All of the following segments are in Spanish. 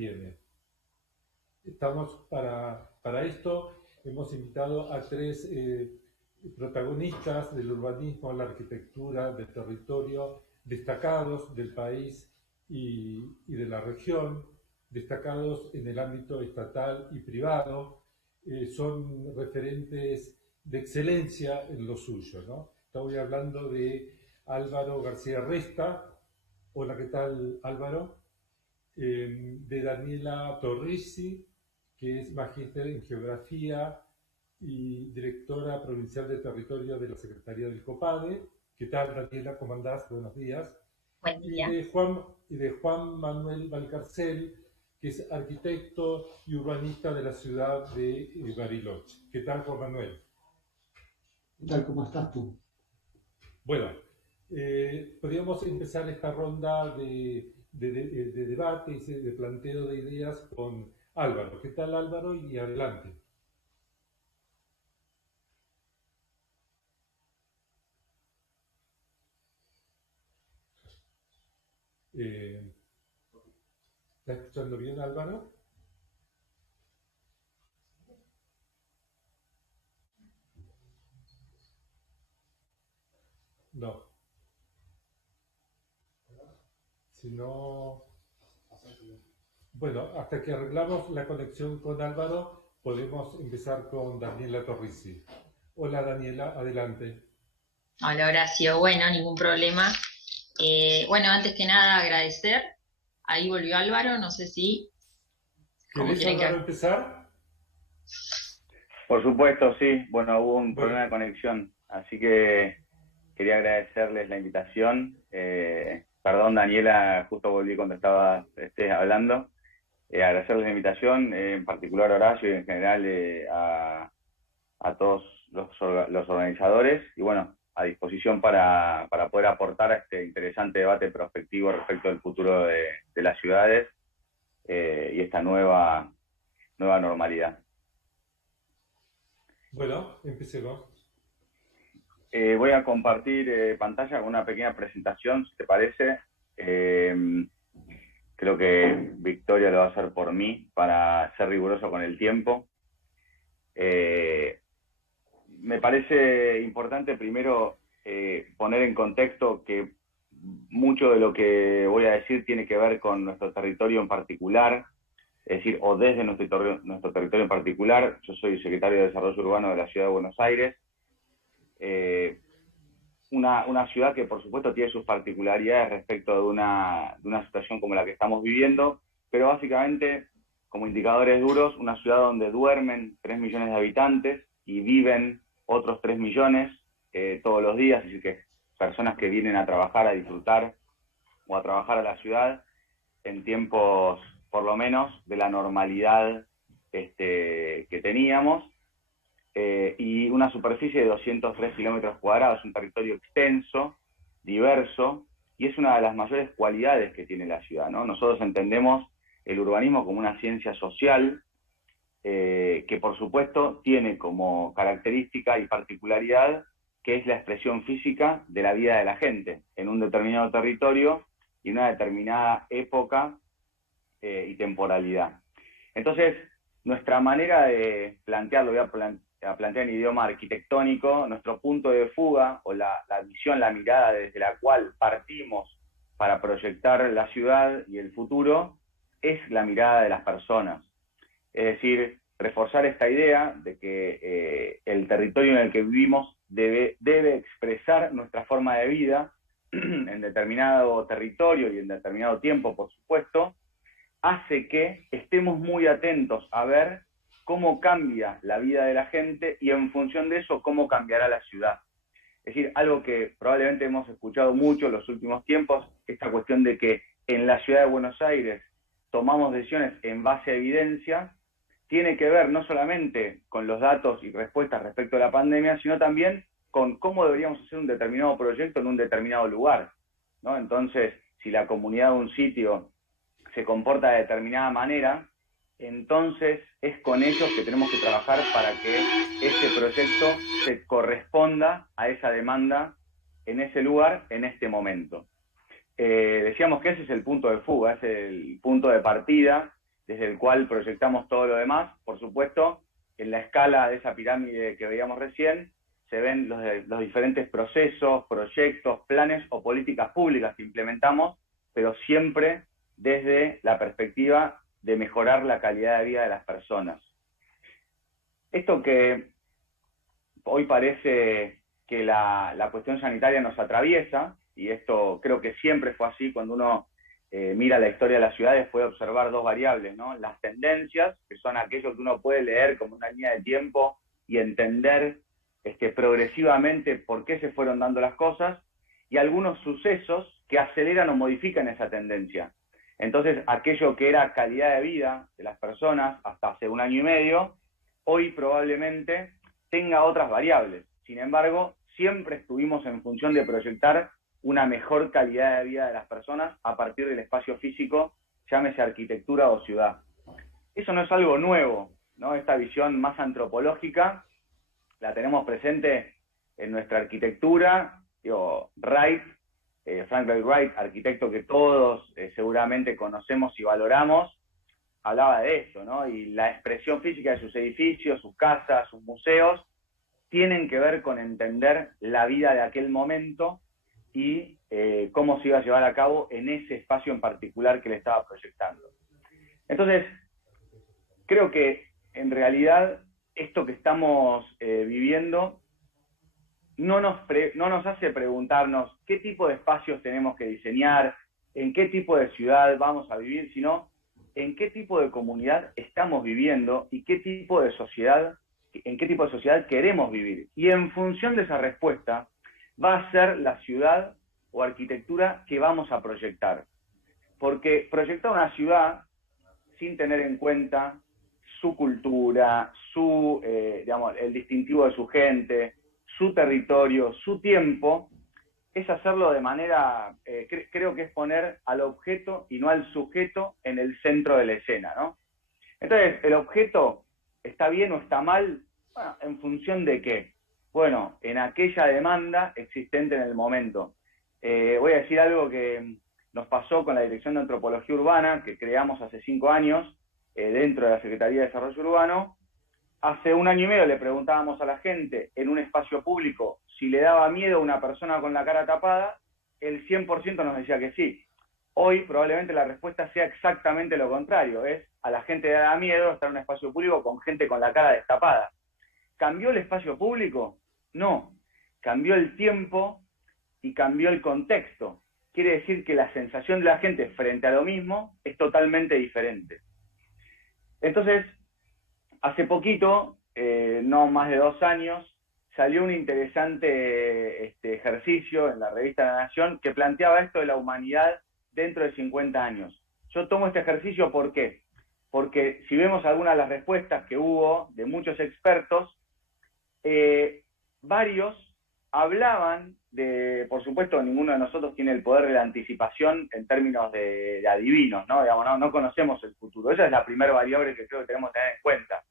viene. Para esto hemos invitado a tres protagonistas del urbanismo, la arquitectura, del territorio, destacados del país y de la región, destacados en el ámbito estatal y privado, son referentes de excelencia en lo suyo, ¿no? Estoy hablando de Álvaro García Resta. Hola, ¿qué tal, Álvaro? De Daniela Torrisi, que es magíster en Geografía y directora provincial de territorio de la Secretaría del COPADE. ¿Qué tal, Daniela? ¿Cómo andás? Buenos días. Buen día. Y de Juan Manuel Valcarcel, que es arquitecto y urbanista de la ciudad de Bariloche. ¿Qué tal, Juan Manuel? ¿Qué tal? ¿Cómo estás tú? Bueno, podríamos empezar esta ronda de debate y de planteo de ideas con Álvaro. ¿Qué tal, Álvaro? Y adelante. Eh, ¿Está escuchando bien, Álvaro? No. Si no... Bueno, hasta que arreglamos la conexión con Álvaro, podemos empezar con Daniela Torrisi. Hola, Daniela, adelante. Hola Horacio, bueno, ningún problema. Bueno, antes que nada agradecer. Ahí volvió Álvaro, no sé si, como ¿Querés, quieren Álvaro, que... empezar? Por supuesto, sí. Bueno, hubo un Bueno, problema de conexión, así que quería agradecerles la invitación. Perdón, Daniela, justo volví cuando estaba hablando. Agradecerles la invitación, en particular a Horacio y en general a todos los organizadores. Y bueno, a disposición para poder aportar a este interesante debate prospectivo respecto del futuro de las ciudades y esta nueva normalidad. bueno, empecemos. Voy a compartir pantalla con una pequeña presentación, si te parece. Creo que Victoria lo va a hacer por mí para ser riguroso con el tiempo. Me parece importante primero poner en contexto que mucho de lo que voy a decir tiene que ver con nuestro territorio en particular, es decir, o desde nuestro territorio en particular. Yo soy secretario de Desarrollo Urbano de la Ciudad de Buenos Aires. Una ciudad que por supuesto tiene sus particularidades respecto de una situación como la que estamos viviendo, pero básicamente, como indicadores duros, una ciudad donde duermen 3 millones de habitantes y viven otros 3 millones todos los días, es decir, que personas que vienen a trabajar, a disfrutar o a trabajar a la ciudad en tiempos, por lo menos, de la normalidad que teníamos. Y una superficie de 203 kilómetros cuadrados, un territorio extenso, diverso, y es una de las mayores cualidades que tiene la ciudad, ¿no? Nosotros entendemos el urbanismo como una ciencia social que por supuesto tiene como característica y particularidad que es la expresión física de la vida de la gente en un determinado territorio y una determinada época y temporalidad. Entonces, nuestra manera de plantearlo, voy a plantear en idioma arquitectónico, nuestro punto de fuga o la visión, la mirada desde la cual partimos para proyectar la ciudad y el futuro, es la mirada de las personas. Es decir, reforzar esta idea de que el territorio en el que vivimos debe expresar nuestra forma de vida en determinado territorio y en determinado tiempo, por supuesto, hace que estemos muy atentos a ver cómo cambia la vida de la gente y en función de eso, cómo cambiará la ciudad. Es decir, algo que probablemente hemos escuchado mucho en los últimos tiempos, esta cuestión de que en la ciudad de Buenos Aires tomamos decisiones en base a evidencia, tiene que ver no solamente con los datos y respuestas respecto a la pandemia, sino también con cómo deberíamos hacer un determinado proyecto en un determinado lugar, ¿no? Entonces, si la comunidad de un sitio se comporta de determinada manera, entonces es con ellos que tenemos que trabajar para que ese proyecto se corresponda a esa demanda en ese lugar, en este momento. Decíamos que ese es el punto de fuga, es el punto de partida, desde el cual proyectamos todo lo demás. Por supuesto, en la escala de esa pirámide que veíamos recién, se ven los diferentes procesos, proyectos, planes o políticas públicas que implementamos, pero siempre desde la perspectiva de mejorar la calidad de vida de las personas. Esto que hoy parece que la cuestión sanitaria nos atraviesa, y esto creo que siempre fue así cuando uno mira la historia de las ciudades, puede observar dos variables, ¿no? Las tendencias, que son aquello que uno puede leer como una línea de tiempo y entender progresivamente por qué se fueron dando las cosas, y algunos sucesos que aceleran o modifican esa tendencia. Entonces, aquello que era calidad de vida de las personas hasta hace un año y medio, hoy probablemente tenga otras variables. Sin embargo, siempre estuvimos en función de proyectar una mejor calidad de vida de las personas a partir del espacio físico, llámese arquitectura o ciudad. Eso no es algo nuevo, ¿no? Esta visión más antropológica la tenemos presente en nuestra arquitectura. Wright, Frank Lloyd Wright, arquitecto que todos seguramente conocemos y valoramos, hablaba de esto, ¿no? Y la expresión física de sus edificios, sus casas, sus museos, tienen que ver con entender la vida de aquel momento y cómo se iba a llevar a cabo en ese espacio en particular que le estaba proyectando. Entonces, creo que en realidad esto que estamos viviendo no nos hace preguntarnos qué tipo de espacios tenemos que diseñar, en qué tipo de ciudad vamos a vivir, sino en qué tipo de comunidad estamos viviendo y en qué tipo de sociedad queremos vivir. Y en función de esa respuesta va a ser la ciudad o arquitectura que vamos a proyectar. Porque proyectar una ciudad sin tener en cuenta su cultura, el distintivo de su gente, su territorio, su tiempo, es hacerlo de manera, creo que es poner al objeto y no al sujeto en el centro de la escena, ¿no? Entonces, ¿el objeto está bien o está mal? Bueno, ¿en función de qué? Bueno, en aquella demanda existente en el momento. Voy a decir algo que nos pasó con la Dirección de Antropología Urbana, que creamos hace 5 años, dentro de la Secretaría de Desarrollo Urbano. Hace un año y medio le preguntábamos a la gente en un espacio público si le daba miedo a una persona con la cara tapada, el 100% nos decía que sí. Hoy probablemente la respuesta sea exactamente lo contrario, es a la gente le da miedo estar en un espacio público con gente con la cara destapada. ¿Cambió el espacio público? No. Cambió el tiempo y cambió el contexto. Quiere decir que la sensación de la gente frente a lo mismo es totalmente diferente. Entonces, hace poquito, no más de 2 años, salió un interesante ejercicio en la revista La Nación que planteaba esto de la humanidad dentro de 50 años. Yo tomo este ejercicio, ¿por qué? Porque si vemos algunas de las respuestas que hubo de muchos expertos, varios hablaban de, por supuesto, ninguno de nosotros tiene el poder de la anticipación en términos de adivinos, ¿no? Digamos, no conocemos el futuro. Esa es la primera variable que creo que tenemos que tener en cuenta.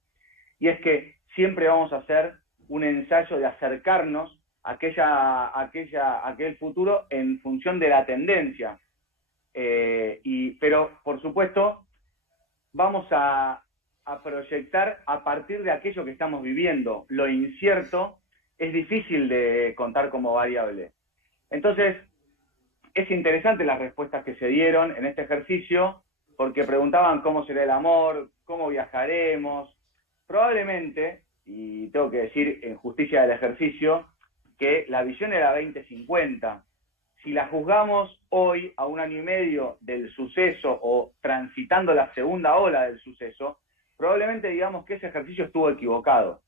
Y es que siempre vamos a hacer un ensayo de acercarnos a aquel futuro en función de la tendencia. Pero, por supuesto, vamos a proyectar a partir de aquello que estamos viviendo. Lo incierto es difícil de contar como variable. Entonces, es interesante las respuestas que se dieron en este ejercicio, porque preguntaban cómo será el amor, cómo viajaremos. Probablemente, y tengo que decir en justicia del ejercicio, que la visión era 2050. Si la juzgamos hoy, a 1 año y medio del suceso, o transitando la segunda ola del suceso, probablemente digamos que ese ejercicio estuvo equivocado.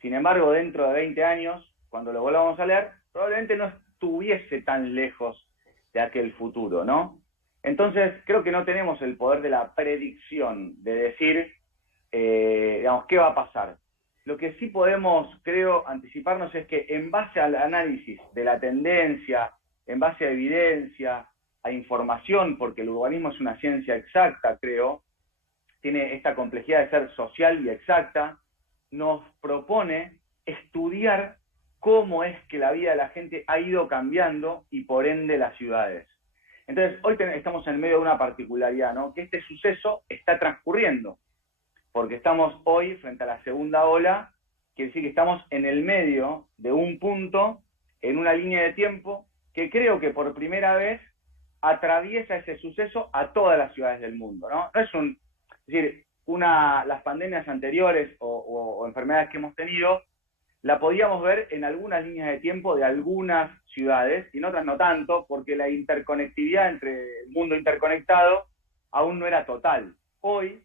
Sin embargo, dentro de 20 años, cuando lo volvamos a leer, probablemente no estuviese tan lejos de aquel futuro, ¿no? Entonces, creo que no tenemos el poder de la predicción, de decir, digamos, qué va a pasar. Lo que sí podemos, creo, anticiparnos es que en base al análisis de la tendencia, en base a evidencia, a información, porque el urbanismo es una ciencia exacta, creo, tiene esta complejidad de ser social y exacta, nos propone estudiar cómo es que la vida de la gente ha ido cambiando y por ende las ciudades. Entonces, hoy estamos en medio de una particularidad, ¿no? Que este suceso está transcurriendo, porque estamos hoy frente a la segunda ola, quiere decir que estamos en el medio de un punto, en una línea de tiempo, que creo que por primera vez atraviesa ese suceso a todas las ciudades del mundo, ¿no? No es es decir, las pandemias anteriores o enfermedades que hemos tenido, la podíamos ver en algunas líneas de tiempo de algunas ciudades, y en otras no tanto, porque la interconectividad entre el mundo interconectado aún no era total. Hoy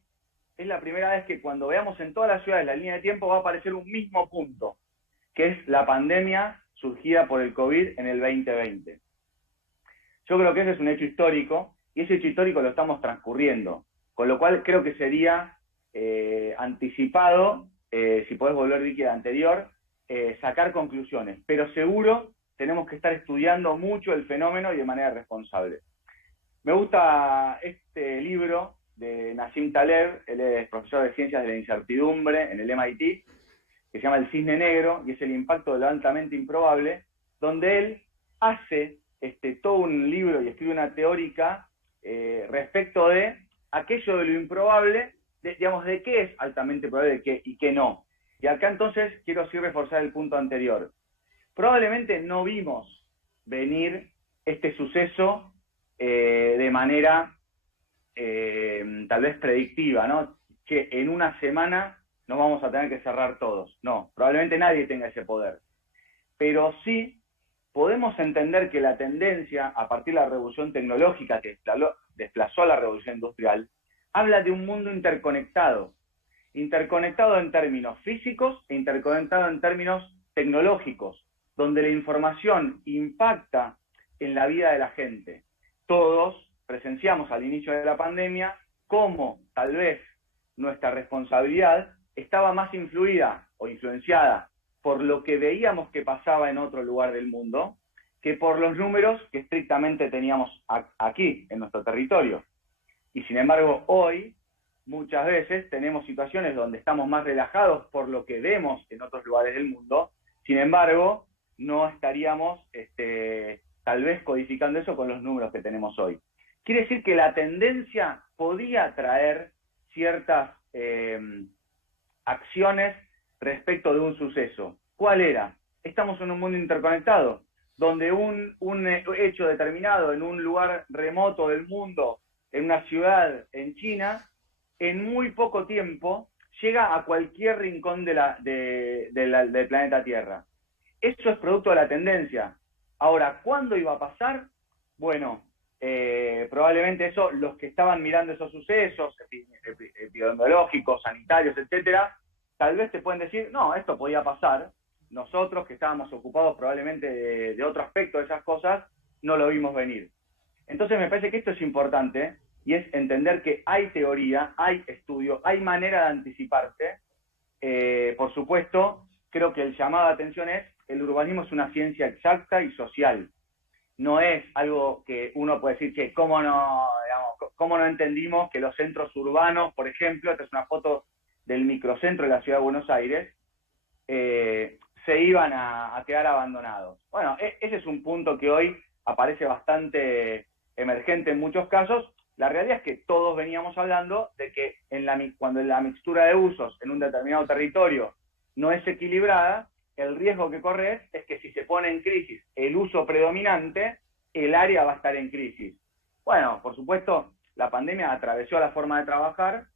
es la primera vez que cuando veamos en todas las ciudades la línea de tiempo va a aparecer un mismo punto, que es la pandemia surgida por el COVID en el 2020. Yo creo que ese es un hecho histórico, y ese hecho histórico lo estamos transcurriendo, con lo cual creo que sería anticipado, si podés volver, Vicky, al anterior, sacar conclusiones, pero seguro tenemos que estar estudiando mucho el fenómeno y de manera responsable. Me gusta este libro de Nassim Taleb, él es profesor de Ciencias de la Incertidumbre en el MIT, que se llama El Cisne Negro, y es el impacto de lo altamente improbable, donde él hace todo un libro y escribe una teórica respecto de aquello de lo improbable, digamos, de qué es altamente probable y qué no. Y acá entonces quiero sí reforzar el punto anterior. Probablemente no vimos venir este suceso de manera tal vez predictiva, ¿no? Que en una semana no vamos a tener que cerrar todos. No, probablemente nadie tenga ese poder. Pero sí podemos entender que la tendencia, a partir de la revolución tecnológica que desplazó a la revolución industrial, habla de un mundo interconectado en términos físicos e interconectado en términos tecnológicos, donde la información impacta en la vida de la gente. Todos presenciamos al inicio de la pandemia cómo tal vez nuestra responsabilidad estaba más influida o influenciada por lo que veíamos que pasaba en otro lugar del mundo que por los números que estrictamente teníamos aquí, en nuestro territorio. Y sin embargo, hoy muchas veces tenemos situaciones donde estamos más relajados por lo que vemos en otros lugares del mundo, sin embargo, no estaríamos tal vez codificando eso con los números que tenemos hoy. Quiere decir que la tendencia podía traer ciertas acciones respecto de un suceso. ¿Cuál era? Estamos en un mundo interconectado, donde un hecho determinado en un lugar remoto del mundo, en una ciudad en China, en muy poco tiempo llega a cualquier rincón del planeta Tierra. Eso es producto de la tendencia. Ahora, ¿cuándo iba a pasar? Bueno, probablemente eso, los que estaban mirando esos sucesos epidemiológicos, sanitarios, etcétera, tal vez te pueden decir, no, esto podía pasar. Nosotros, que estábamos ocupados probablemente de otro aspecto de esas cosas, no lo vimos venir. Entonces me parece que esto es importante, y es entender que hay teoría, hay estudio, hay manera de anticiparse. Por supuesto, creo que el llamado de atención es, el urbanismo es una ciencia exacta y social. No es algo que uno puede decir, que ¿cómo no entendimos que los centros urbanos, por ejemplo, esta es una foto del microcentro de la ciudad de Buenos Aires, se iban a quedar abandonados? Bueno, ese es un punto que hoy aparece bastante emergente en muchos casos. La realidad es que todos veníamos hablando de que cuando la mixtura de usos en un determinado territorio no es equilibrada, el riesgo que corres es que si se pone en crisis el uso predominante, el área va a estar en crisis. Bueno, por supuesto, la pandemia atravesó la forma de trabajar.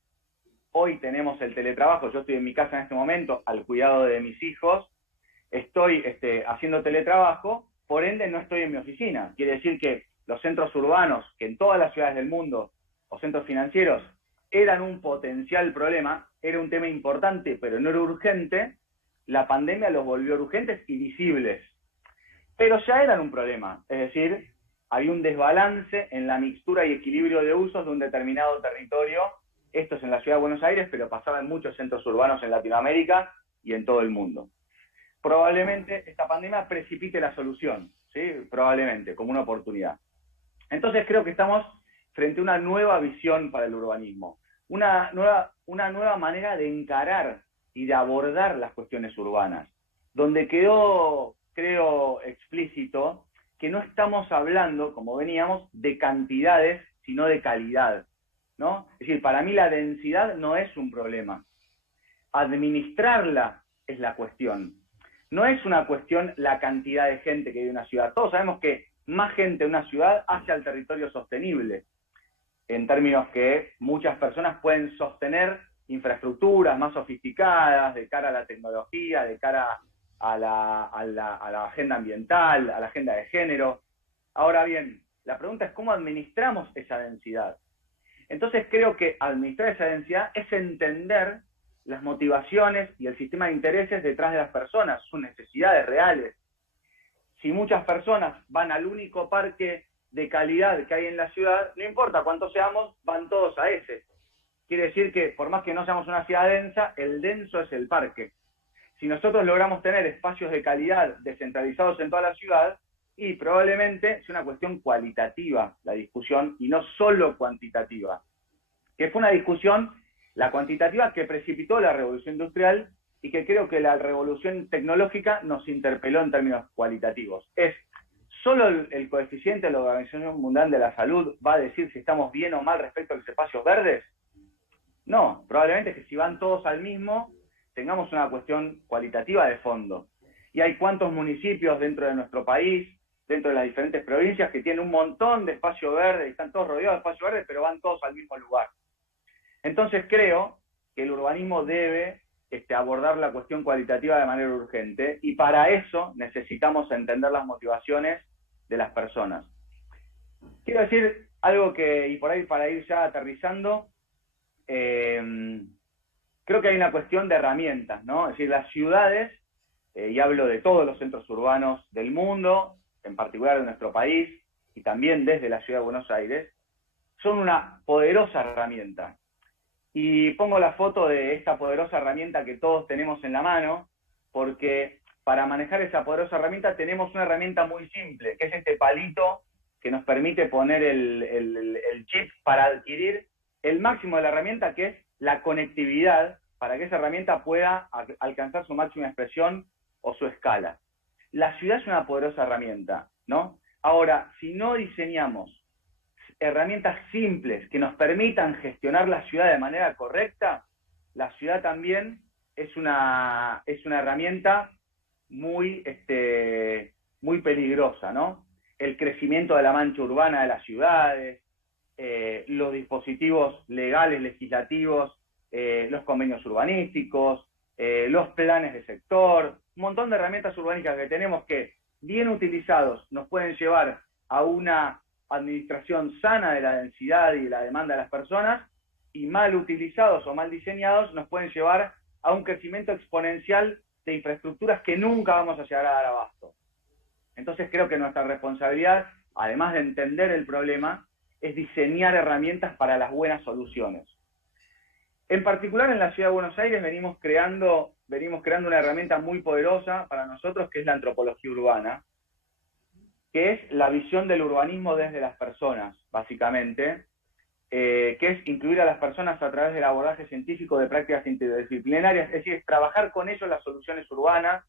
Hoy tenemos el teletrabajo. Yo estoy en mi casa en este momento al cuidado de mis hijos. Estoy haciendo teletrabajo, por ende no estoy en mi oficina. Quiere decir que los centros urbanos, que en todas las ciudades del mundo, o centros financieros, eran un potencial problema, era un tema importante, pero no era urgente, la pandemia los volvió urgentes y visibles. Pero ya eran un problema, es decir, había un desbalance en la mixtura y equilibrio de usos de un determinado territorio. Esto es en la ciudad de Buenos Aires, pero pasaba en muchos centros urbanos en Latinoamérica y en todo el mundo. Probablemente esta pandemia precipite la solución, ¿sí? Probablemente, como una oportunidad. Entonces creo que estamos frente a una nueva visión para el urbanismo, una nueva manera de encarar y de abordar las cuestiones urbanas, donde quedó, creo, explícito que no estamos hablando, como veníamos, de cantidades, sino de calidad, ¿no? Es decir, para mí la densidad no es un problema. Administrarla es la cuestión. No es una cuestión la cantidad de gente que vive en una ciudad. Todos sabemos que más gente en una ciudad hace al territorio sostenible, en términos que muchas personas pueden sostener infraestructuras más sofisticadas de cara a la tecnología, de cara a la agenda ambiental, a la agenda de género. Ahora bien, la pregunta es cómo administramos esa densidad. Entonces creo que administrar esa densidad es entender las motivaciones y el sistema de intereses detrás de las personas, sus necesidades reales. Si muchas personas van al único parque de calidad que hay en la ciudad, no importa cuántos seamos, van todos a ese. Quiere decir que por más que no seamos una ciudad densa, el denso es el parque. Si nosotros logramos tener espacios de calidad descentralizados en toda la ciudad, y probablemente es una cuestión cualitativa la discusión y no solo cuantitativa, que fue una discusión, la cuantitativa, que precipitó la revolución industrial y que creo que la revolución tecnológica nos interpeló en términos cualitativos. Es solo el coeficiente de la Organización Mundial de la Salud va a decir si estamos bien o mal respecto a los espacios verdes. No, probablemente que si van todos al mismo, tengamos una cuestión cualitativa de fondo. Y hay cuántos municipios dentro de nuestro país, dentro de las diferentes provincias, que tienen un montón de espacio verde, y están todos rodeados de espacio verde, pero van todos al mismo lugar. Entonces creo que el urbanismo debe abordar la cuestión cualitativa de manera urgente, y para eso necesitamos entender las motivaciones de las personas. Quiero decir algo que, y por ahí para ir ya aterrizando, creo que hay una cuestión de herramientas, ¿no? Es decir, las ciudades, y hablo de todos los centros urbanos del mundo, en particular de nuestro país, y también desde la ciudad de Buenos Aires, son una poderosa herramienta. Y pongo la foto de esta poderosa herramienta que todos tenemos en la mano, porque para manejar esa poderosa herramienta tenemos una herramienta muy simple, que es este palito que nos permite poner el chip para adquirir el máximo de la herramienta, que es la conectividad, para que esa herramienta pueda alcanzar su máxima expresión o su escala. La ciudad es una poderosa herramienta, ¿no? Ahora, si no diseñamos herramientas simples que nos permitan gestionar la ciudad de manera correcta, la ciudad también es una herramienta muy, muy peligrosa, ¿no? El crecimiento de la mancha urbana de las ciudades, los dispositivos legales, legislativos, los convenios urbanísticos, los planes de sector, un montón de herramientas urbanísticas que tenemos que, bien utilizados, nos pueden llevar a una administración sana de la densidad y de la demanda de las personas, y mal utilizados o mal diseñados nos pueden llevar a un crecimiento exponencial de infraestructuras que nunca vamos a llegar a dar abasto. Entonces creo que nuestra responsabilidad, además de entender el problema, es diseñar herramientas para las buenas soluciones. En particular en la Ciudad de Buenos Aires venimos creando una herramienta muy poderosa para nosotros, que es la antropología urbana, que es la visión del urbanismo desde las personas, básicamente, que es incluir a las personas a través del abordaje científico de prácticas interdisciplinarias, es decir, trabajar con ellos las soluciones urbanas,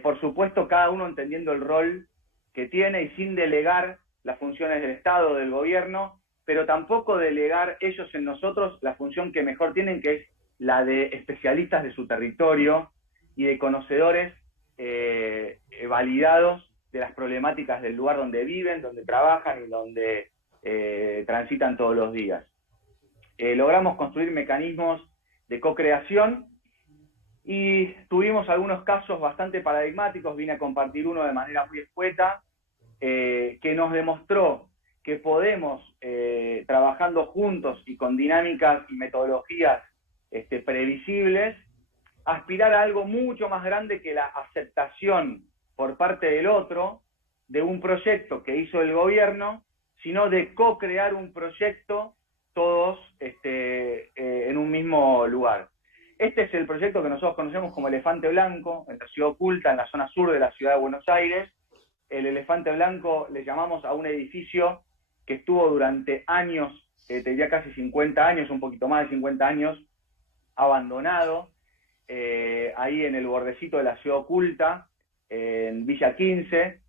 por supuesto cada uno entendiendo el rol que tiene y sin delegar las funciones del Estado o del gobierno, pero tampoco delegar ellos en nosotros la función que mejor tienen, que es la de especialistas de su territorio y de conocedores validados de las problemáticas del lugar donde viven, donde trabajan y donde transitan todos los días. Logramos construir mecanismos de co-creación y tuvimos algunos casos bastante paradigmáticos. Vine a compartir uno de manera muy escueta, que nos demostró que podemos, trabajando juntos y con dinámicas y metodologías previsibles, aspirar a algo mucho más grande que la aceptación por parte del otro de un proyecto que hizo el gobierno, sino de co-crear un proyecto todos en un mismo lugar. Este es el proyecto que nosotros conocemos como Elefante Blanco, en la Ciudad Oculta, en la zona sur de la Ciudad de Buenos Aires. El Elefante Blanco le llamamos a un edificio que estuvo durante años, te diría casi 50 años, un poquito más de 50 años, abandonado, ahí en el bordecito de la Ciudad Oculta, en Villa 15,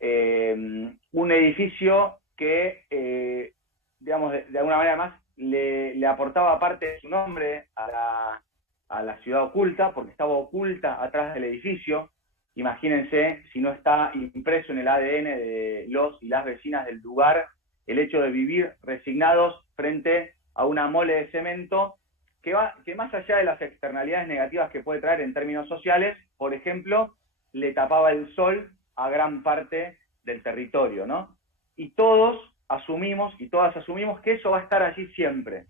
un edificio que, digamos, de alguna manera más le aportaba parte de su nombre a la ciudad oculta, porque estaba oculta atrás del edificio. Imagínense, si no está impreso en el ADN de los y las vecinas del lugar, el hecho de vivir resignados frente a una mole de cemento que más allá de las externalidades negativas que puede traer en términos sociales, por ejemplo, le tapaba el sol a gran parte del territorio, ¿no? Y todos asumimos, y todas asumimos que eso va a estar allí siempre.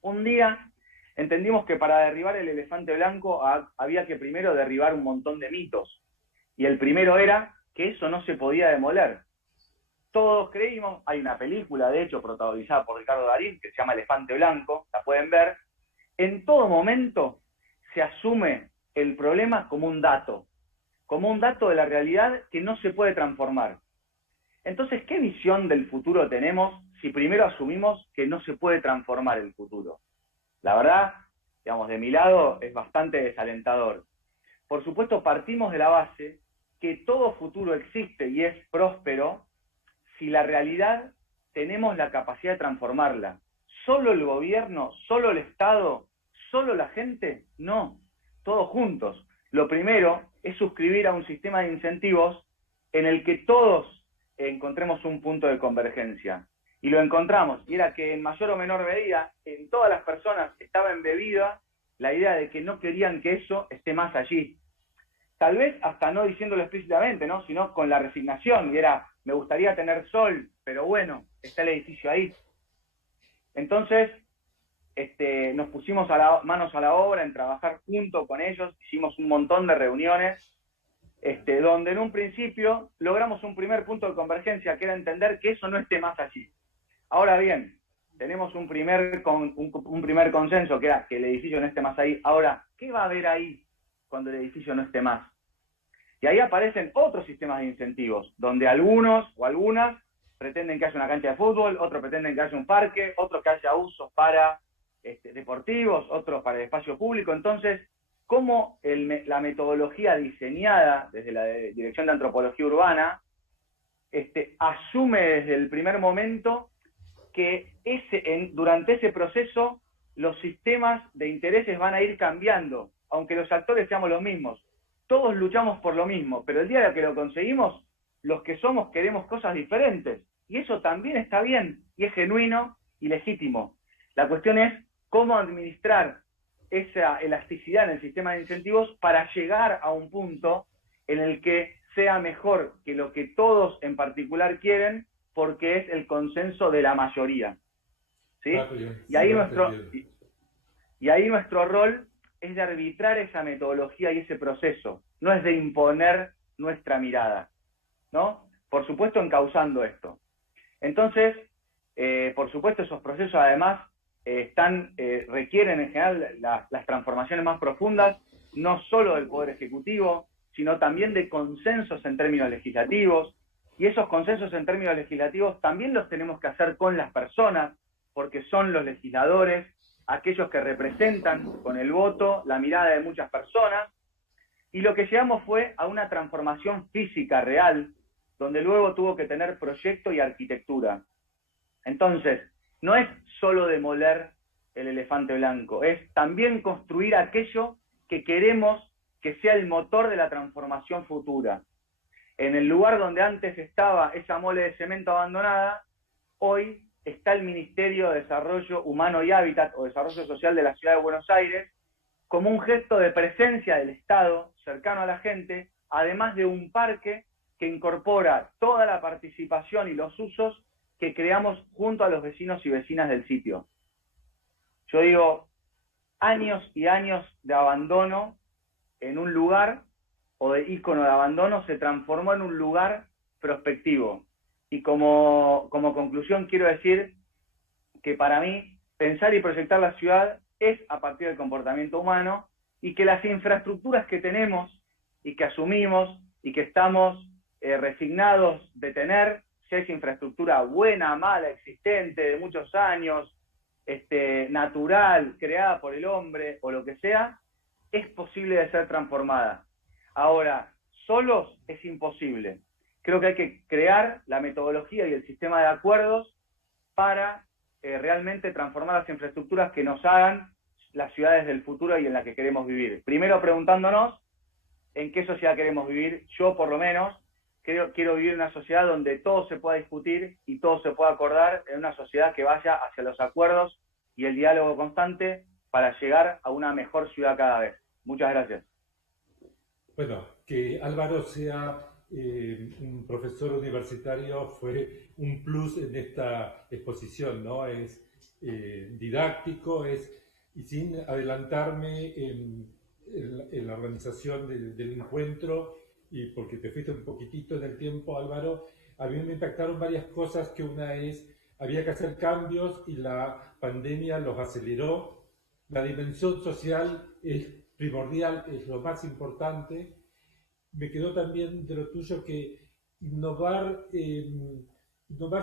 Un día entendimos que para derribar el elefante blanco había que primero derribar un montón de mitos. Y el primero era que eso no se podía demoler. Todos creímos, hay una película de hecho protagonizada por Ricardo Darín que se llama Elefante Blanco, la pueden ver. En todo momento se asume el problema como un dato de la realidad que no se puede transformar. Entonces, ¿qué visión del futuro tenemos si primero asumimos que no se puede transformar el futuro? La verdad, digamos, de mi lado es bastante desalentador. Por supuesto, partimos de la base que todo futuro existe y es próspero si la realidad tenemos la capacidad de transformarla. ¿Solo el gobierno, solo el Estado, solo la gente? No, todos juntos. Lo primero es suscribir a un sistema de incentivos en el que todos encontremos un punto de convergencia. Y lo encontramos, y era que en mayor o menor medida, en todas las personas estaba embebida la idea de que no querían que eso esté más allí. Tal vez hasta no diciéndolo explícitamente, ¿no? Sino con la resignación, y era, me gustaría tener sol, pero bueno, está el edificio ahí. Entonces, nos pusimos manos a la obra en trabajar junto con ellos, hicimos un montón de reuniones, donde en un principio logramos un primer punto de convergencia, que era entender que eso no esté más allí. Ahora bien, tenemos un primer consenso, que era que el edificio no esté más ahí. Ahora, ¿qué va a haber ahí cuando el edificio no esté más? Y ahí aparecen otros sistemas de incentivos, donde algunos o algunas pretenden que haya una cancha de fútbol, otros pretenden que haya un parque, otros que haya usos para deportivos, otros para el espacio público. Entonces, ¿cómo la metodología diseñada desde la Dirección de Antropología Urbana asume desde el primer momento que durante ese proceso los sistemas de intereses van a ir cambiando, aunque los actores seamos los mismos? Todos luchamos por lo mismo, pero el día que lo conseguimos, los que somos queremos cosas diferentes. Y eso también está bien, y es genuino y legítimo. La cuestión es cómo administrar esa elasticidad en el sistema de incentivos para llegar a un punto en el que sea mejor que lo que todos en particular quieren, porque es el consenso de la mayoría. ¿Sí? Y ahí nuestro rol es de arbitrar esa metodología y ese proceso, no es de imponer nuestra mirada, ¿no? Por supuesto, encauzando esto. Entonces, por supuesto, esos procesos además requieren en general las transformaciones más profundas, no solo del Poder Ejecutivo, sino también de consensos en términos legislativos, y esos consensos en términos legislativos también los tenemos que hacer con las personas, porque son los legisladores aquellos que representan con el voto la mirada de muchas personas, y lo que llegamos fue a una transformación física real, donde luego tuvo que tener proyecto y arquitectura. Entonces, no es solo demoler el elefante blanco, es también construir aquello que queremos que sea el motor de la transformación futura. En el lugar donde antes estaba esa mole de cemento abandonada, hoy está el Ministerio de Desarrollo Humano y Hábitat, o Desarrollo Social de la Ciudad de Buenos Aires, como un gesto de presencia del Estado cercano a la gente, además de un parque que incorpora toda la participación y los usos que creamos junto a los vecinos y vecinas del sitio. Yo digo, años y años de abandono en un lugar, o de ícono de abandono, se transformó en un lugar prospectivo. Y como conclusión quiero decir que para mí pensar y proyectar la ciudad es a partir del comportamiento humano, y que las infraestructuras que tenemos y que asumimos y que estamos resignados de tener, sea esa infraestructura buena, mala, existente, de muchos años, natural, creada por el hombre o lo que sea, es posible de ser transformada. Ahora, solos es imposible. creo que hay que crear la metodología y el sistema de acuerdos para realmente transformar las infraestructuras que nos hagan las ciudades del futuro y en las que queremos vivir. Primero preguntándonos en qué sociedad queremos vivir. Yo, por lo menos, quiero vivir en una sociedad donde todo se pueda discutir y todo se pueda acordar, en una sociedad que vaya hacia los acuerdos y el diálogo constante para llegar a una mejor ciudad cada vez. Muchas gracias. Bueno, que Álvaro sea un profesor universitario fue un plus en esta exposición, ¿no? Es didáctico, y sin adelantarme en la organización del encuentro, y porque te fuiste un poquitito en el tiempo, Álvaro, a mí me impactaron varias cosas, que una es, había que hacer cambios y la pandemia los aceleró. La dimensión social es primordial, es lo más importante. Me quedó también de lo tuyo que innovar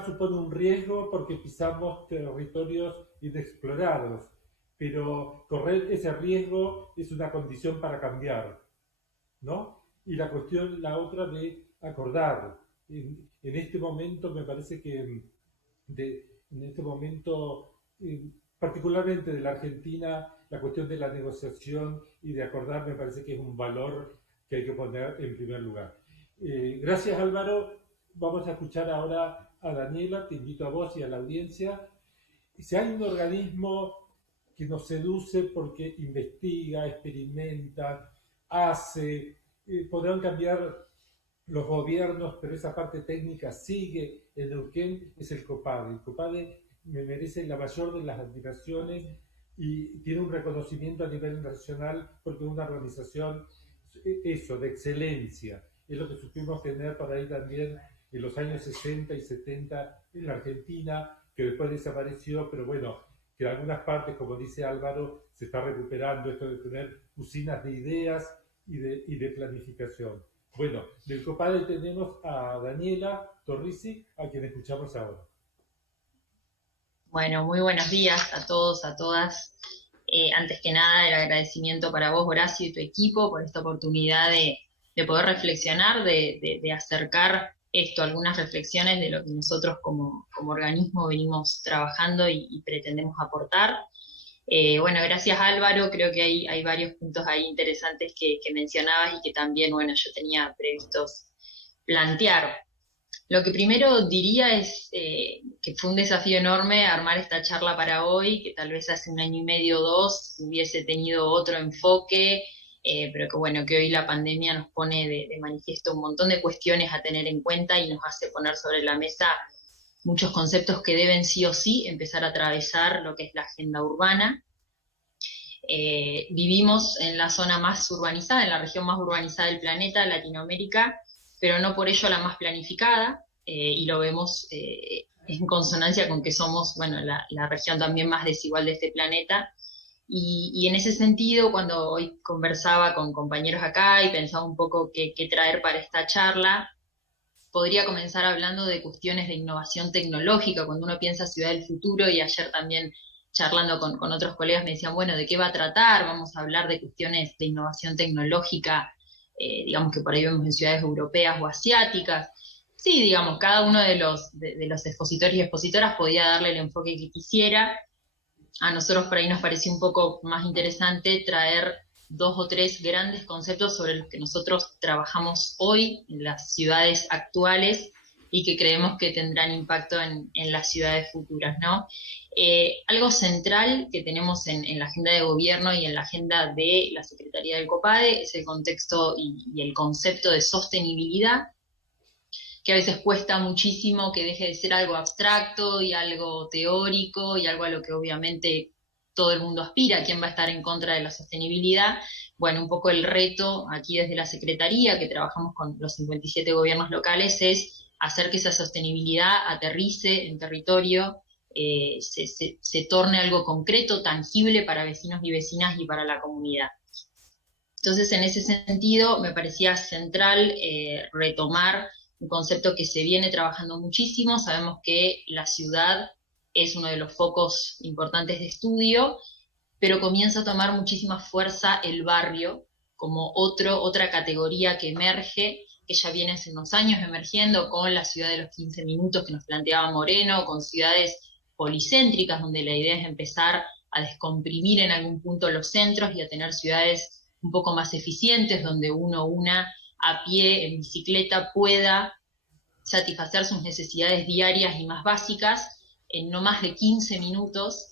supone un riesgo porque pisamos territorios inexplorados, pero correr ese riesgo es una condición para cambiar, ¿no? Y la otra de acordar. En este momento me parece que, en este momento, particularmente de la Argentina, la cuestión de la negociación y de acordar me parece que es un valor que hay que poner en primer lugar. Gracias, Álvaro. Vamos a escuchar ahora a Daniela, te invito a vos y a la audiencia. Si hay un organismo que nos seduce porque investiga, experimenta, hace, podrán cambiar los gobiernos, pero esa parte técnica sigue en Neuquén, es el COPADE. El COPADE me merece la mayor de las admiraciones y tiene un reconocimiento a nivel nacional porque es una organización de excelencia. Es lo que supimos tener por ahí también en los años 60 y 70 en la Argentina, que después desapareció, pero bueno, que en algunas partes, como dice Álvaro, se está recuperando esto de tener usinas de ideas y de planificación. Bueno, del COPADE tenemos a Daniela Torrisi, a quien escuchamos ahora. Bueno, muy buenos días a todos, a todas. Antes que nada, el agradecimiento para vos, Horacio, y tu equipo por esta oportunidad de poder reflexionar, de acercar algunas reflexiones de lo que nosotros como organismo venimos trabajando y pretendemos aportar. Bueno, gracias, Álvaro. Creo que hay varios puntos ahí interesantes que mencionabas y que también, bueno, yo tenía previstos plantear. Lo que primero diría es que fue un desafío enorme armar esta charla para hoy, que tal vez hace un año y medio o dos hubiese tenido otro enfoque, pero que bueno, que hoy la pandemia nos pone de manifiesto un montón de cuestiones a tener en cuenta y nos hace poner sobre la mesa muchos conceptos que deben sí o sí empezar a atravesar lo que es la agenda urbana. Vivimos en la zona más urbanizada, en la región más urbanizada del planeta, Latinoamérica, pero no por ello la más planificada, y lo vemos en consonancia con que somos, bueno, la región también más desigual de este planeta. Y en ese sentido, cuando hoy conversaba con compañeros acá y pensaba un poco qué traer para esta charla, podría comenzar hablando de cuestiones de innovación tecnológica, cuando uno piensa ciudad del futuro, y ayer también charlando con otros colegas me decían, bueno, ¿de qué va a tratar? Vamos a hablar de cuestiones de innovación tecnológica, digamos que por ahí vemos en ciudades europeas o asiáticas. Sí, digamos, cada uno de los expositores y expositoras podía darle el enfoque que quisiera. A nosotros por ahí nos pareció un poco más interesante traer 2 o 3 grandes conceptos sobre los que nosotros trabajamos hoy en las ciudades actuales y que creemos que tendrán impacto en las ciudades futuras, ¿no? Algo central que tenemos en la agenda de gobierno y en la agenda de la Secretaría del COPADE es el contexto y el concepto de sostenibilidad, que a veces cuesta muchísimo que deje de ser algo abstracto y algo teórico y algo a lo que obviamente todo el mundo aspira. ¿Quién va a estar en contra de la sostenibilidad? Bueno, un poco el reto aquí desde la Secretaría, que trabajamos con los 57 gobiernos locales, es hacer que esa sostenibilidad aterrice en territorio, se torne algo concreto, tangible para vecinos y vecinas y para la comunidad. Entonces, en ese sentido, me parecía central retomar un concepto que se viene trabajando muchísimo. Sabemos que la ciudad es uno de los focos importantes de estudio, pero comienza a tomar muchísima fuerza el barrio como otra categoría que emerge que ya viene hace unos años emergiendo con la ciudad de los 15 minutos que nos planteaba Moreno, con ciudades policéntricas, donde la idea es empezar a descomprimir en algún punto los centros y a tener ciudades un poco más eficientes, donde una a pie, en bicicleta, pueda satisfacer sus necesidades diarias y más básicas en no más de 15 minutos,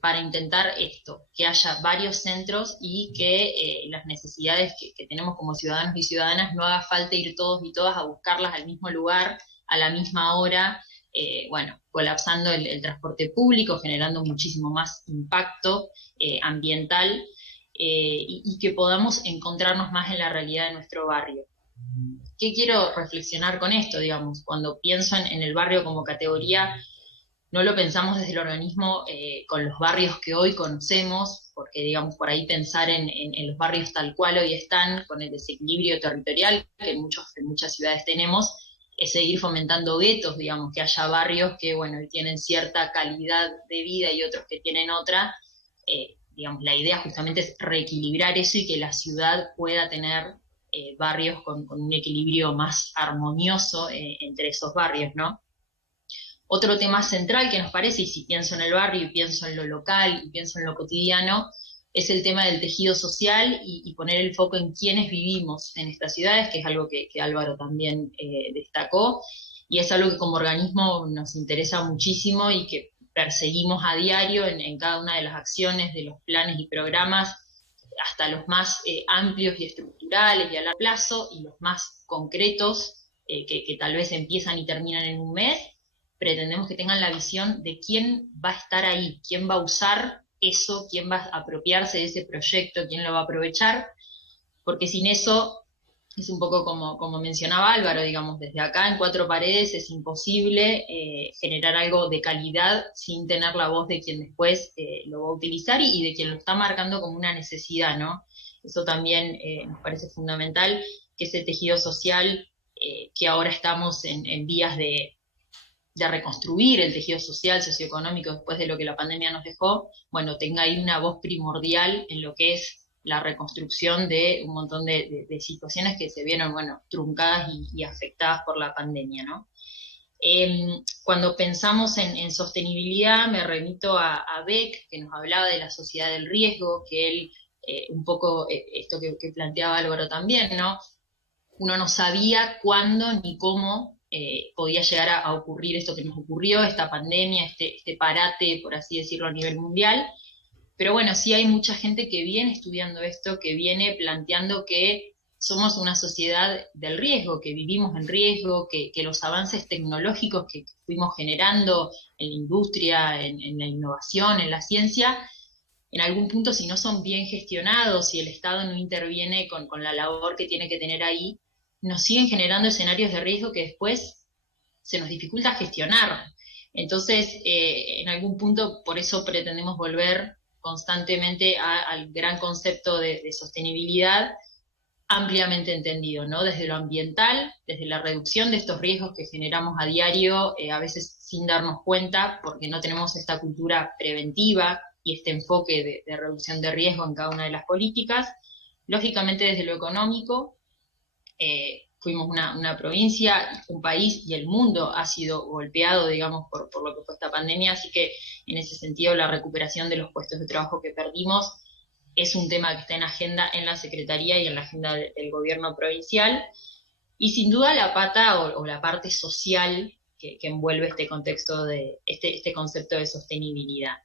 para intentar esto, que haya varios centros y que las necesidades que tenemos como ciudadanos y ciudadanas no haga falta ir todos y todas a buscarlas al mismo lugar, a la misma hora, colapsando el transporte público, generando muchísimo más impacto ambiental, y que podamos encontrarnos más en la realidad de nuestro barrio. ¿Qué quiero reflexionar con esto, digamos? Cuando pienso en el barrio como categoría, no lo pensamos desde el organismo con los barrios que hoy conocemos, porque, digamos, por ahí pensar en los barrios tal cual hoy están, con el desequilibrio territorial que en muchas ciudades tenemos, es seguir fomentando guetos, digamos, que haya barrios que, bueno, tienen cierta calidad de vida y otros que tienen otra. Digamos, la idea justamente es reequilibrar eso y que la ciudad pueda tener barrios con un equilibrio más armonioso entre esos barrios, ¿no? Otro tema central que nos parece, y si pienso en el barrio y pienso en lo local y pienso en lo cotidiano, es el tema del tejido social y poner el foco en quiénes vivimos en estas ciudades, que es algo que Álvaro también destacó, y es algo que como organismo nos interesa muchísimo y que perseguimos a diario en cada una de las acciones, de los planes y programas, hasta los más amplios y estructurales y a largo plazo, y los más concretos, que tal vez empiezan y terminan en un mes. Pretendemos que tengan la visión de quién va a estar ahí, quién va a usar eso, quién va a apropiarse de ese proyecto, quién lo va a aprovechar, porque sin eso, es un poco como mencionaba Álvaro, digamos, desde acá en cuatro paredes es imposible generar algo de calidad sin tener la voz de quien después lo va a utilizar y de quien lo está marcando como una necesidad, ¿no? Eso también nos parece fundamental, que ese tejido social que ahora estamos en vías de reconstruir el tejido social, socioeconómico después de lo que la pandemia nos dejó, bueno, tenga ahí una voz primordial en lo que es la reconstrucción de un montón de situaciones que se vieron, bueno, truncadas y afectadas por la pandemia, ¿no? Cuando pensamos en sostenibilidad, me remito a Beck, que nos hablaba de la sociedad del riesgo, que él, un poco esto que planteaba Álvaro también, ¿no? Uno no sabía cuándo ni cómo podía llegar a ocurrir esto que nos ocurrió, esta pandemia, este parate, por así decirlo, a nivel mundial. Pero bueno, sí hay mucha gente que viene estudiando esto, que viene planteando que somos una sociedad del riesgo, que vivimos en riesgo, que los avances tecnológicos que fuimos generando en la industria, en la innovación, en la ciencia, en algún punto, si no son bien gestionados, si el Estado no interviene con la labor que tiene que tener ahí, nos siguen generando escenarios de riesgo que después se nos dificulta gestionar. Entonces, en algún punto, por eso pretendemos volver constantemente al gran concepto de sostenibilidad ampliamente entendido, ¿no? Desde lo ambiental, desde la reducción de estos riesgos que generamos a diario, a veces sin darnos cuenta, porque no tenemos esta cultura preventiva y este enfoque de reducción de riesgo en cada una de las políticas. Lógicamente desde lo económico, fuimos una provincia, un país y el mundo ha sido golpeado, digamos, por lo que fue esta pandemia, así que en ese sentido la recuperación de los puestos de trabajo que perdimos es un tema que está en agenda en la Secretaría y en la agenda del gobierno provincial, y sin duda la pata o la parte social que envuelve este contexto de este concepto de sostenibilidad.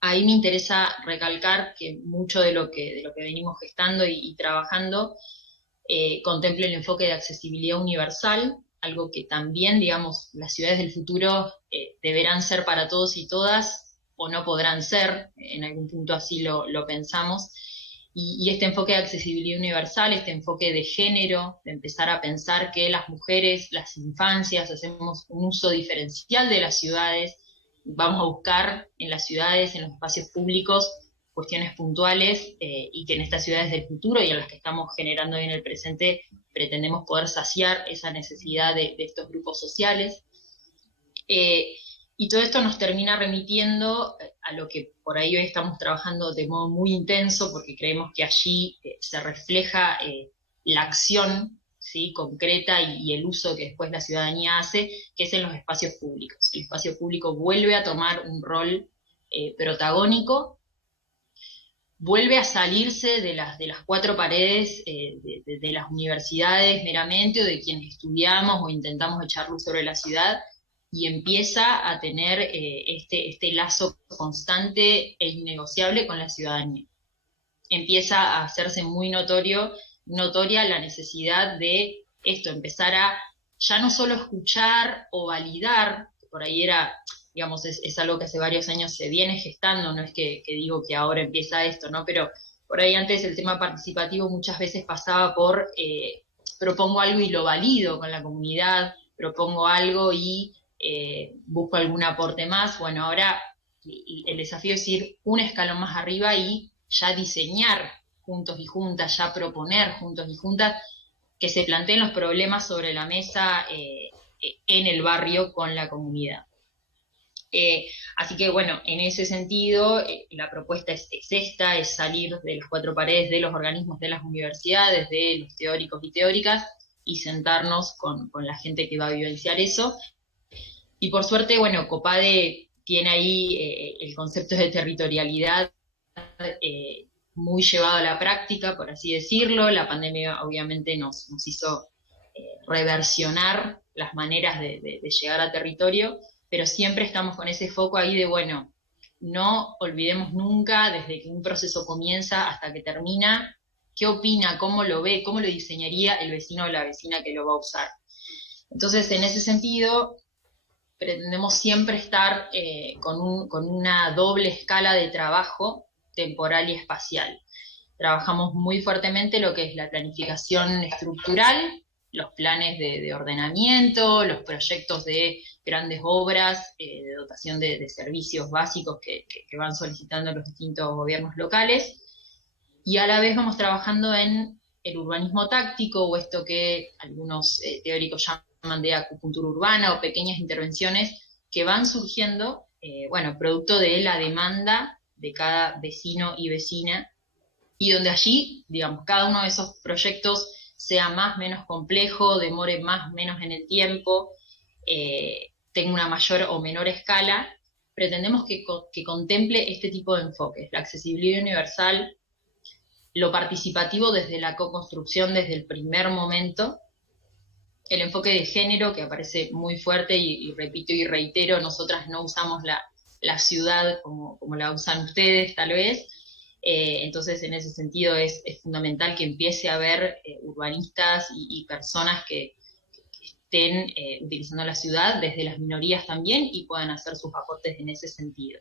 Ahí me interesa recalcar que mucho de lo que venimos gestando y trabajando contemple el enfoque de accesibilidad universal, algo que también, digamos, las ciudades del futuro deberán ser para todos y todas, o no podrán ser, en algún punto así lo pensamos, y este enfoque de accesibilidad universal, este enfoque de género, de empezar a pensar que las mujeres, las infancias, hacemos un uso diferencial de las ciudades, vamos a buscar en las ciudades, en los espacios públicos, cuestiones puntuales y que en estas ciudades del futuro y en las que estamos generando hoy en el presente pretendemos poder saciar esa necesidad de estos grupos sociales. Y todo esto nos termina remitiendo a lo que por ahí hoy estamos trabajando de modo muy intenso, porque creemos que allí se refleja la acción ¿sí? concreta y el uso que después la ciudadanía hace, que es en los espacios públicos. El espacio público vuelve a tomar un rol protagónico, vuelve a salirse de las cuatro paredes de las universidades meramente, o de quienes estudiamos o intentamos echar luz sobre la ciudad, y empieza a tener este lazo constante e innegociable con la ciudadanía. Empieza a hacerse muy notoria la necesidad de esto, empezar a ya no solo escuchar o validar, por ahí era, digamos, es algo que hace varios años se viene gestando, no es que digo que ahora empieza esto, ¿no? Pero por ahí antes el tema participativo muchas veces pasaba por propongo algo y lo valido con la comunidad, propongo algo y busco algún aporte más. Bueno, ahora el desafío es ir un escalón más arriba y ya diseñar juntos y juntas, ya proponer juntos y juntas, que se planteen los problemas sobre la mesa en el barrio con la comunidad. Así que bueno, en ese sentido, la propuesta es esta, es salir de las cuatro paredes de los organismos de las universidades, de los teóricos y teóricas, y sentarnos con la gente que va a vivenciar eso. Y por suerte, bueno, COPADE tiene ahí el concepto de territorialidad muy llevado a la práctica, por así decirlo. La pandemia obviamente nos hizo reversionar las maneras de llegar a territorio, pero siempre estamos con ese foco ahí de, bueno, no olvidemos nunca, desde que un proceso comienza hasta que termina, qué opina, cómo lo ve, cómo lo diseñaría el vecino o la vecina que lo va a usar. Entonces, en ese sentido, pretendemos siempre estar con una doble escala de trabajo temporal y espacial. Trabajamos muy fuertemente lo que es la planificación estructural, los planes de ordenamiento, los proyectos de grandes obras, de dotación de servicios básicos que van solicitando los distintos gobiernos locales, y a la vez vamos trabajando en el urbanismo táctico, o esto que algunos teóricos llaman de acupuntura urbana, o pequeñas intervenciones que van surgiendo, bueno, producto de la demanda de cada vecino y vecina, y donde allí, digamos, cada uno de esos proyectos sea más o menos complejo, demore más o menos en el tiempo, tenga una mayor o menor escala, pretendemos que contemple este tipo de enfoques, la accesibilidad universal, lo participativo desde la co-construcción desde el primer momento, el enfoque de género que aparece muy fuerte, y repito y reitero, nosotras no usamos la ciudad como la usan ustedes tal vez. Entonces, en ese sentido es fundamental que empiece a haber urbanistas y personas que estén utilizando la ciudad desde las minorías también, y puedan hacer sus aportes en ese sentido.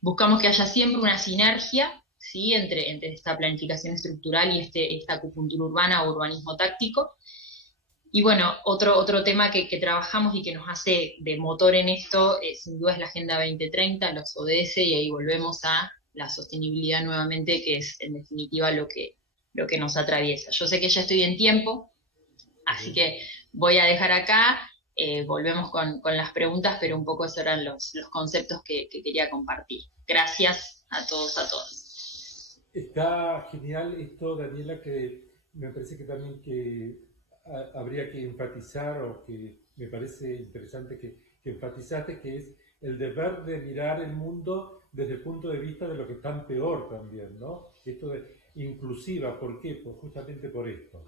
Buscamos que haya siempre una sinergia, ¿sí?, entre esta planificación estructural y esta acupuntura urbana o urbanismo táctico. Y bueno, otro tema que trabajamos y que nos hace de motor en esto, sin duda es la Agenda 2030, los ODS, y ahí volvemos a la sostenibilidad nuevamente, que es en definitiva lo que nos atraviesa. Yo sé que ya estoy en tiempo, así que voy a dejar acá, volvemos con las preguntas, pero un poco esos eran los conceptos que quería compartir. Gracias a todos, a todas. Está genial esto, Daniela, que me parece que también que habría que enfatizar, o que me parece interesante que enfatizaste, que es el deber de mirar el mundo desde el punto de vista de lo que están peor también, ¿no? Esto de inclusiva, ¿por qué? Pues justamente por esto.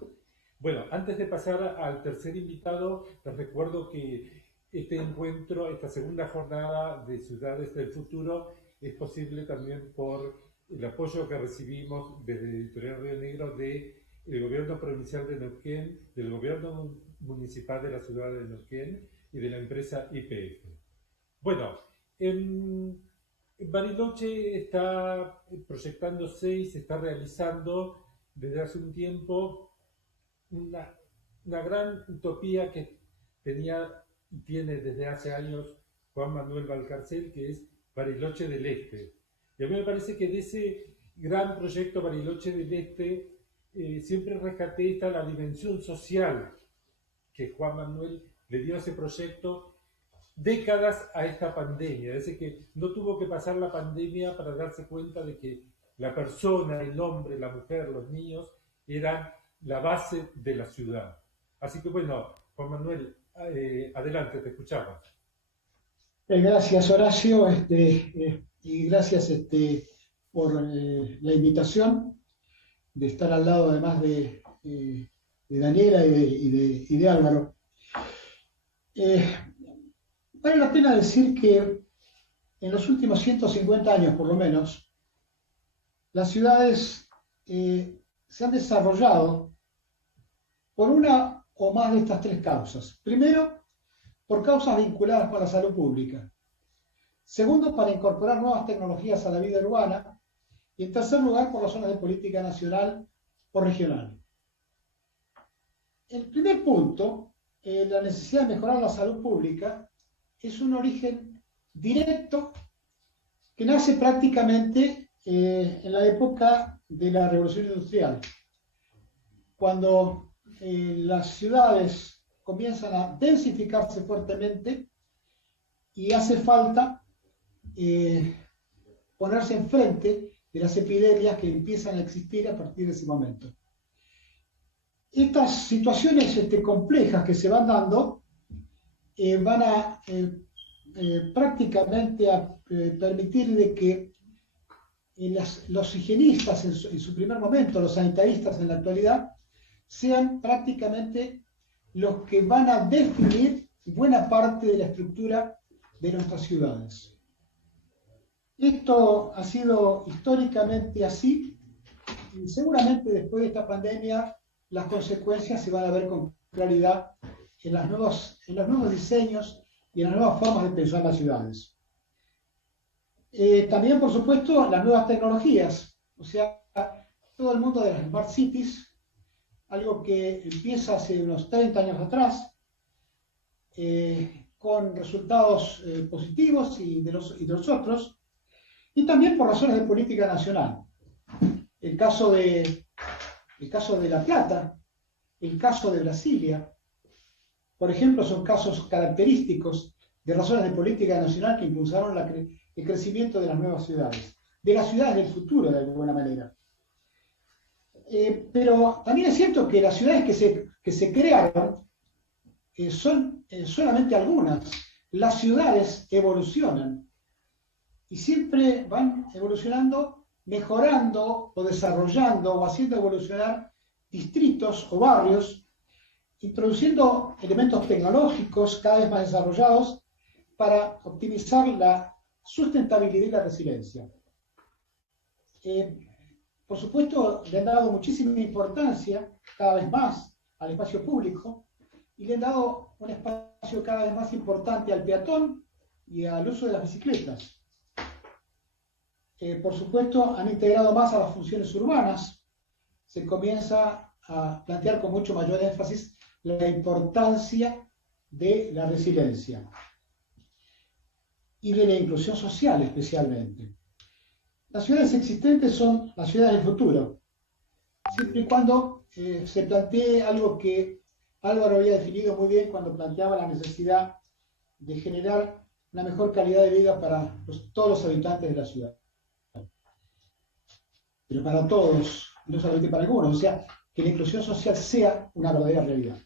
Bueno, antes de pasar al tercer invitado, les recuerdo que este encuentro, esta segunda jornada de Ciudades del Futuro, es posible también por el apoyo que recibimos desde Editorial Río Negro del Gobierno Provincial de Neuquén, del Gobierno Municipal de la Ciudad de Neuquén y de la empresa YPF. Bueno, en Bariloche está proyectándose y se está realizando desde hace un tiempo una gran utopía que tenía y tiene desde hace años Juan Manuel Valcarcel, que es Bariloche del Este. Y a mí me parece que de ese gran proyecto Bariloche del Este siempre rescaté la dimensión social que Juan Manuel le dio a ese proyecto décadas a esta pandemia. Es decir, que no tuvo que pasar la pandemia para darse cuenta de que la persona, el hombre, la mujer, los niños eran la base de la ciudad. Así que bueno, Juan Manuel, adelante, te escuchamos. Gracias, Horacio, y gracias por la invitación de estar al lado, además de Daniela y de Álvaro. Vale la pena decir que en los últimos 150 años, por lo menos, las ciudades se han desarrollado por una o más de estas tres causas. Primero, por causas vinculadas con la salud pública. Segundo, para incorporar nuevas tecnologías a la vida urbana. Y en tercer lugar, por razones de política nacional o regional. El primer punto, la necesidad de mejorar la salud pública, es un origen directo que nace prácticamente en la época de la Revolución Industrial, cuando las ciudades comienzan a densificarse fuertemente y hace falta ponerse enfrente de las epidemias que empiezan a existir a partir de ese momento. Estas situaciones complejas que se van dando van a prácticamente a permitir de que los higienistas en su primer momento, los sanitaristas en la actualidad, sean prácticamente los que van a definir buena parte de la estructura de nuestras ciudades. Esto ha sido históricamente así y seguramente después de esta pandemia las consecuencias se van a ver con claridad en los nuevos diseños y en las nuevas formas de pensar las ciudades. También, por supuesto, las nuevas tecnologías, o sea, todo el mundo de las Smart Cities, algo que empieza hace unos 30 años atrás, con resultados positivos y de los otros, y también por razones de política nacional. El caso de La Plata, el caso de Brasilia, por ejemplo, son casos característicos de razones de política nacional que impulsaron el crecimiento de las nuevas ciudades, de las ciudades del futuro, de alguna manera. Pero también es cierto que las ciudades que se crearon son solamente algunas. Las ciudades evolucionan y siempre van evolucionando, mejorando o desarrollando o haciendo evolucionar distritos o barrios, introduciendo elementos tecnológicos cada vez más desarrollados para optimizar la sustentabilidad y la resiliencia. Por supuesto, le han dado muchísima importancia cada vez más al espacio público y le han dado un espacio cada vez más importante al peatón y al uso de las bicicletas. Por supuesto, han integrado más a las funciones urbanas. Se comienza a plantear con mucho mayor énfasis la importancia de la resiliencia y de la inclusión social especialmente. Las ciudades existentes son las ciudades del futuro, siempre y cuando se plantee algo que Álvaro había definido muy bien cuando planteaba la necesidad de generar una mejor calidad de vida para todos los habitantes de la ciudad. Pero para todos, no solamente para algunos, o sea, que la inclusión social sea una verdadera realidad.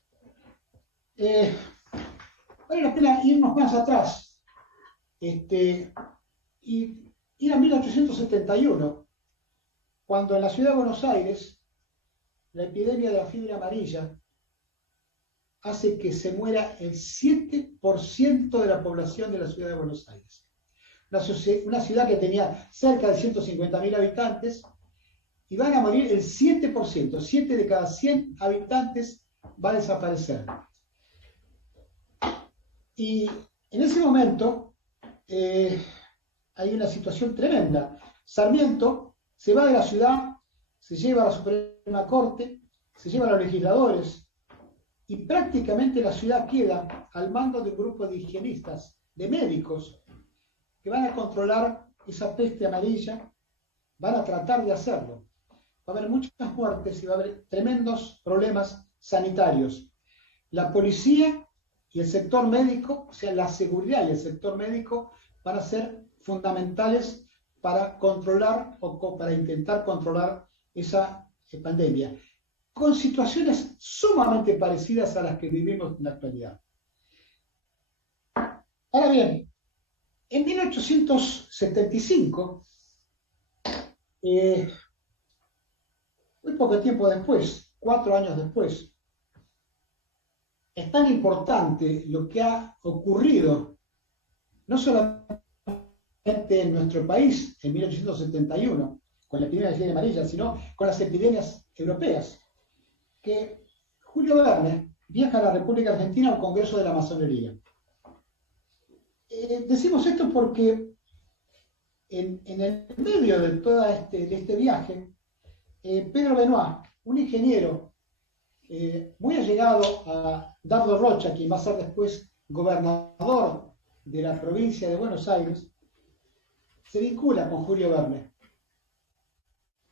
Vale la pena irnos más atrás y ir a 1871, cuando en la ciudad de Buenos Aires la epidemia de la fiebre amarilla hace que se muera el 7% de la población de la ciudad de Buenos Aires. Una ciudad que tenía cerca de 150.000 habitantes, y van a morir el 7%, 7 de cada 100 habitantes va a desaparecer. Y en ese momento hay una situación tremenda. Sarmiento se va de la ciudad, se lleva a la Suprema Corte, se lleva a los legisladores, y prácticamente la ciudad queda al mando de un grupo de higienistas, de médicos, que van a controlar esa peste amarilla, van a tratar de hacerlo. Va a haber muchas muertes y va a haber tremendos problemas sanitarios. La policía y el sector médico, o sea, la seguridad y el sector médico van a ser fundamentales para controlar o para intentar controlar esa pandemia. con situaciones sumamente parecidas a las que vivimos en la actualidad. Ahora bien, en 1875, muy poco tiempo después, 4 años después, es tan importante lo que ha ocurrido, no solamente en nuestro país en 1871, con la epidemia de fiebre amarilla, sino con las epidemias europeas, que Julio Verne viaja a la República Argentina al Congreso de la Masonería. Decimos esto porque en el medio de todo este viaje, Pedro Benoit, un ingeniero muy allegado a Dardo Rocha, quien va a ser después gobernador de la provincia de Buenos Aires, se vincula con Julio Verne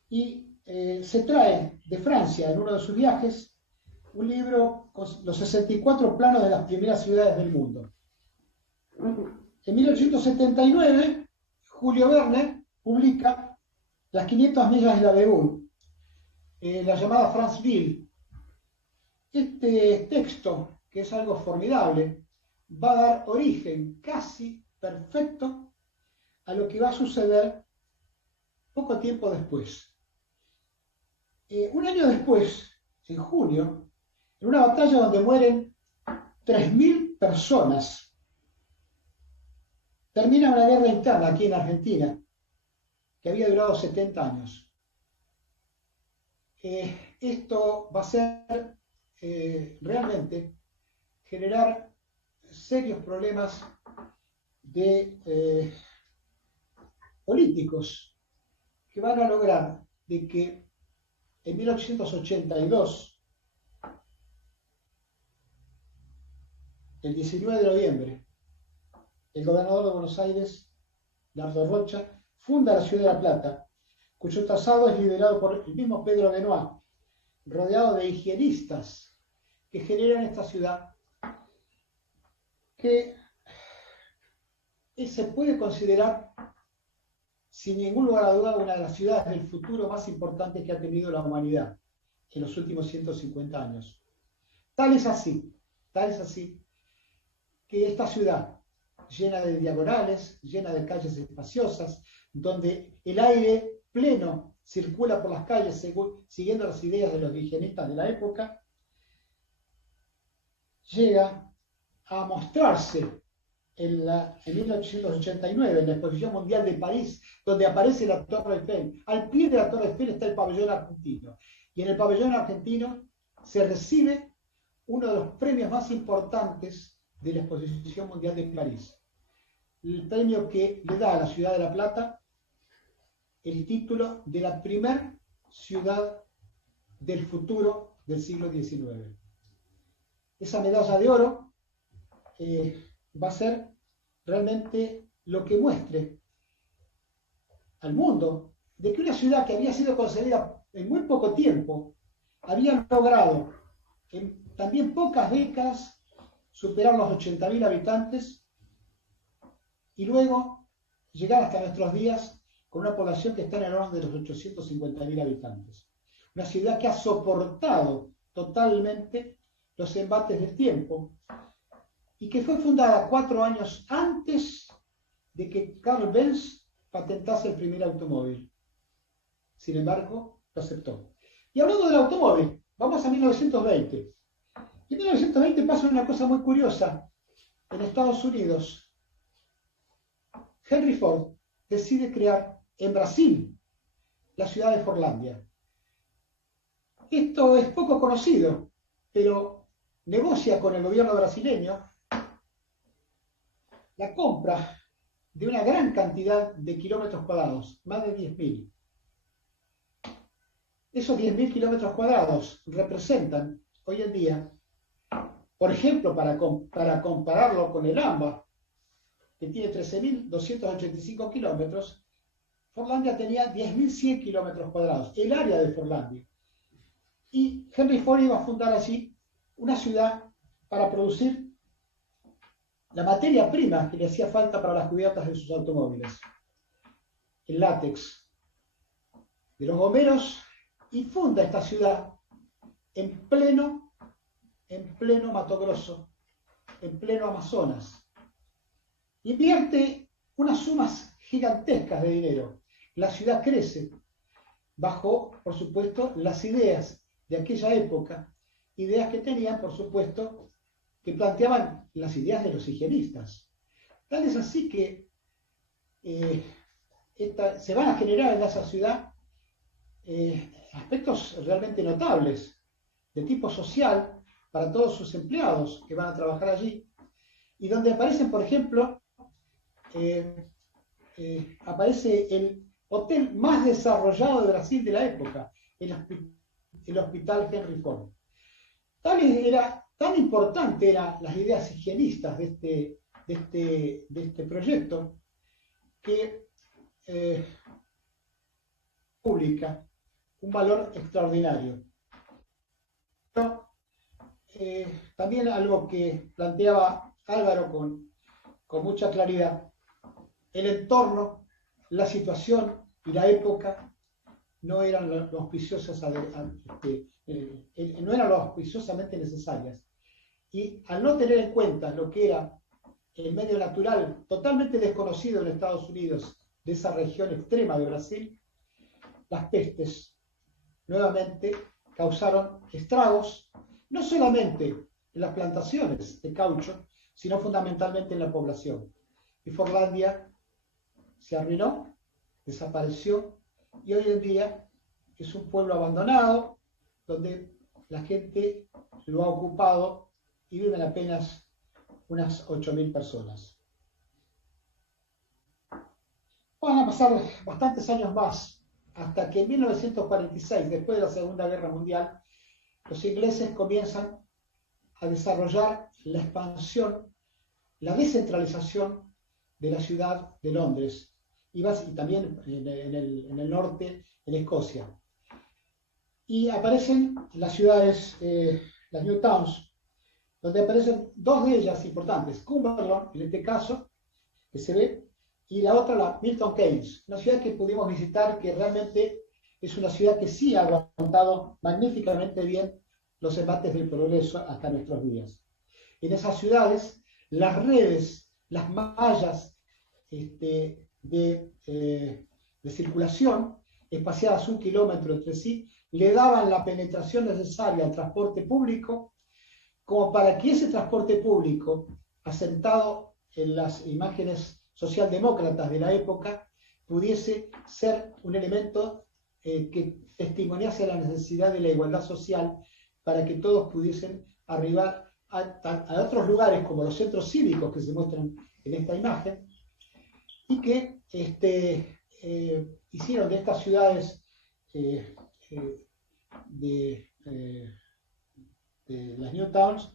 y se trae de Francia, en uno de sus viajes, un libro con los 64 planos de las primeras ciudades del mundo. En 1879, Julio Verne publica Las 500 millas de la Begun, la llamada Franceville. Este texto, que es algo formidable, va a dar origen casi perfecto a lo que va a suceder poco tiempo después. Un año después, en junio, en una batalla donde mueren 3.000 personas, termina una guerra interna aquí en Argentina, que había durado 70 años. Esto va a ser realmente generar serios problemas de políticos que van a lograr de que en 1882, el 19 de noviembre, el gobernador de Buenos Aires, Dardo Rocha, funda la ciudad de La Plata, cuyo trazado es liderado por el mismo Pedro Benoit, rodeado de higienistas que generan esta ciudad que se puede considerar, sin ningún lugar a duda, una de las ciudades del futuro más importantes que ha tenido la humanidad en los últimos 150 años. Tal es así, que esta ciudad, llena de diagonales, llena de calles espaciosas, donde el aire pleno circula por las calles siguiendo las ideas de los higienistas de la época, llega a mostrarse en 1889, en la Exposición Mundial de París, donde aparece la Torre Eiffel. Al pie de la Torre Eiffel está el pabellón argentino, y en el pabellón argentino se recibe uno de los premios más importantes de la Exposición Mundial de París, el premio que le da a la ciudad de La Plata el título de la primer ciudad del futuro del siglo XIX. Esa medalla de oro va a ser realmente lo que muestre al mundo de que una ciudad que había sido concebida en muy poco tiempo había logrado en también pocas décadas superar los 80.000 habitantes y luego llegar hasta nuestros días con una población que está en el orden de los 850.000 habitantes. Una ciudad que ha soportado totalmente los embates del tiempo y que fue fundada 4 años antes de que Carl Benz patentase el primer automóvil. Sin embargo, lo aceptó. Y hablando del automóvil, vamos a 1920. En 1920 pasa una cosa muy curiosa. En Estados Unidos, Henry Ford decide crear en Brasil la ciudad de Forlandia. Esto es poco conocido, pero negocia con el gobierno brasileño la compra de una gran cantidad de kilómetros cuadrados, más de 10.000. Esos 10.000 kilómetros cuadrados representan hoy en día, por ejemplo, para compararlo con el AMBA, que tiene 13.285 kilómetros, Forlandia tenía 10.100 kilómetros cuadrados, el área de Forlandia. Y Henry Ford iba a fundar allí una ciudad para producir la materia prima que le hacía falta para las cubiertas de sus automóviles, el látex de los gomeros, y funda esta ciudad en pleno Mato Grosso, en pleno Amazonas. Invierte unas sumas gigantescas de dinero. La ciudad crece bajo, por supuesto, las ideas de aquella época, ideas que tenían, por supuesto, que planteaban las ideas de los higienistas. Tal es así que se van a generar en esa ciudad aspectos realmente notables de tipo social para todos sus empleados que van a trabajar allí, y donde aparecen, por ejemplo, aparece el hotel más desarrollado de Brasil de la época, el Hospital Henry Ford. Tan importante eran las ideas higienistas de este proyecto que publica un valor extraordinario. Pero, también algo que planteaba Álvaro con mucha claridad: el entorno, la situación y la época no eran lo auspiciosamente necesarias. Y al no tener en cuenta lo que era el medio natural, totalmente desconocido en Estados Unidos, de esa región extrema de Brasil, las pestes nuevamente causaron estragos, no solamente en las plantaciones de caucho, sino fundamentalmente en la población. Y Forlandia se arruinó, desapareció, y hoy en día es un pueblo abandonado, donde la gente lo ha ocupado y viven apenas unas 8.000 personas. Van a pasar bastantes años más, hasta que en 1946, después de la Segunda Guerra Mundial, los ingleses comienzan a desarrollar la expansión, la descentralización de la ciudad de Londres, y también en el norte, en Escocia. Y aparecen las ciudades, las New Towns, donde aparecen dos de ellas importantes: Cumberland, en este caso, que se ve, y la otra, la Milton Keynes, una ciudad que pudimos visitar, que realmente es una ciudad que sí ha aguantado magníficamente bien los embates del progreso hasta nuestros días. En esas ciudades, las redes, las mallas de circulación, espaciadas 1 kilómetro entre sí, le daban la penetración necesaria al transporte público, como para que ese transporte público, asentado en las imágenes socialdemócratas de la época, pudiese ser un elemento que testimoniase la necesidad de la igualdad social, para que todos pudiesen arribar a otros lugares, como los centros cívicos que se muestran en esta imagen, y que hicieron de estas ciudades de las New Towns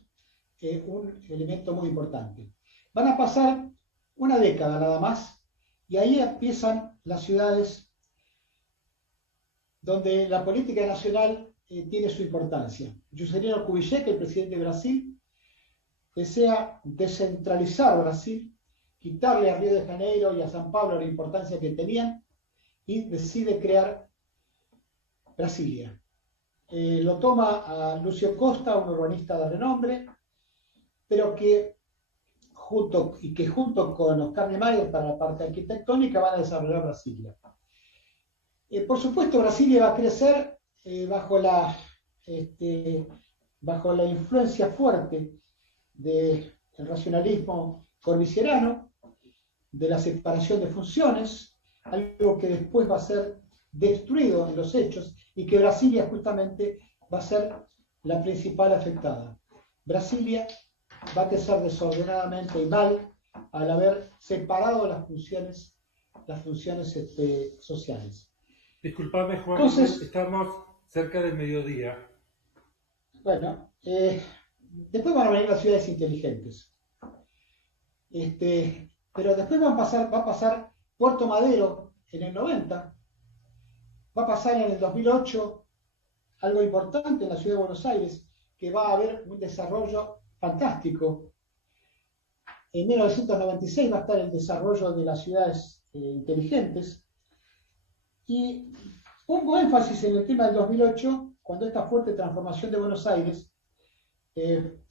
un elemento muy importante. Van a pasar una década nada más, y ahí empiezan las ciudades donde la política nacional tiene su importancia. Juscelino Kubitschek, el presidente de Brasil, desea descentralizar Brasil, quitarle a Río de Janeiro y a San Pablo la importancia que tenían, y decide crear Brasilia. Lo toma a Lúcio Costa, un urbanista de renombre, pero que junto con Oscar Niemeyer, para la parte arquitectónica, van a desarrollar Brasilia. Por supuesto, Brasilia va a crecer bajo la influencia fuerte del racionalismo corbusierano, de la separación de funciones, algo que después va a ser destruido en los hechos, y que Brasilia justamente va a ser la principal afectada. Brasilia va a crecer desordenadamente y mal al haber separado las funciones sociales. Disculpame, Juan, Entonces, estamos cerca del mediodía. Bueno, después van a venir las ciudades inteligentes. Pero después va a pasar Puerto Madero en el 90, va a pasar en el 2008 algo importante en la ciudad de Buenos Aires, que va a haber un desarrollo fantástico. En 1996 va a estar el desarrollo de las ciudades inteligentes, y pongo énfasis en el tema del 2008 cuando esta fuerte transformación de Buenos Aires,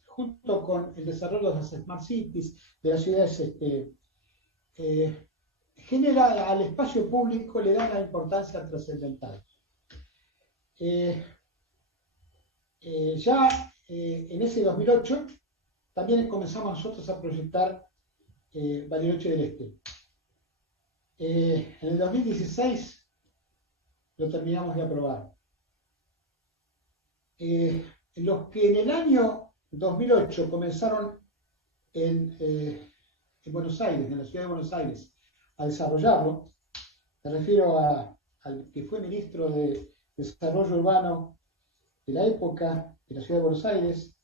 junto con el desarrollo de las Smart Cities, de las ciudades, genera al espacio público, le da una importancia trascendental. En ese 2008 también comenzamos nosotros a proyectar Bariloche del Este. En el 2016 lo terminamos de aprobar. Los que en el año 2008 comenzaron en Buenos Aires, en la ciudad de Buenos Aires, a desarrollarlo, me refiero al que fue ministro de Desarrollo Urbano de la época de la ciudad de Buenos Aires,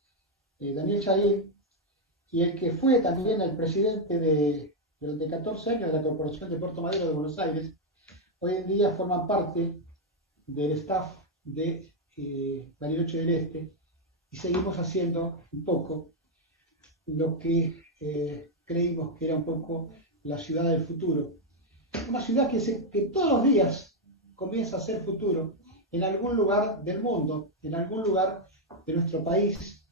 Daniel Chahil, y el que fue también el presidente durante 14 años de la Corporación de Puerto Madero de Buenos Aires, hoy en día forman parte del staff de Bariloche del Este, y seguimos haciendo un poco lo que creímos que era un poco la ciudad del futuro. Una ciudad que todos los días comienza a ser futuro en algún lugar del mundo, en algún lugar de nuestro país,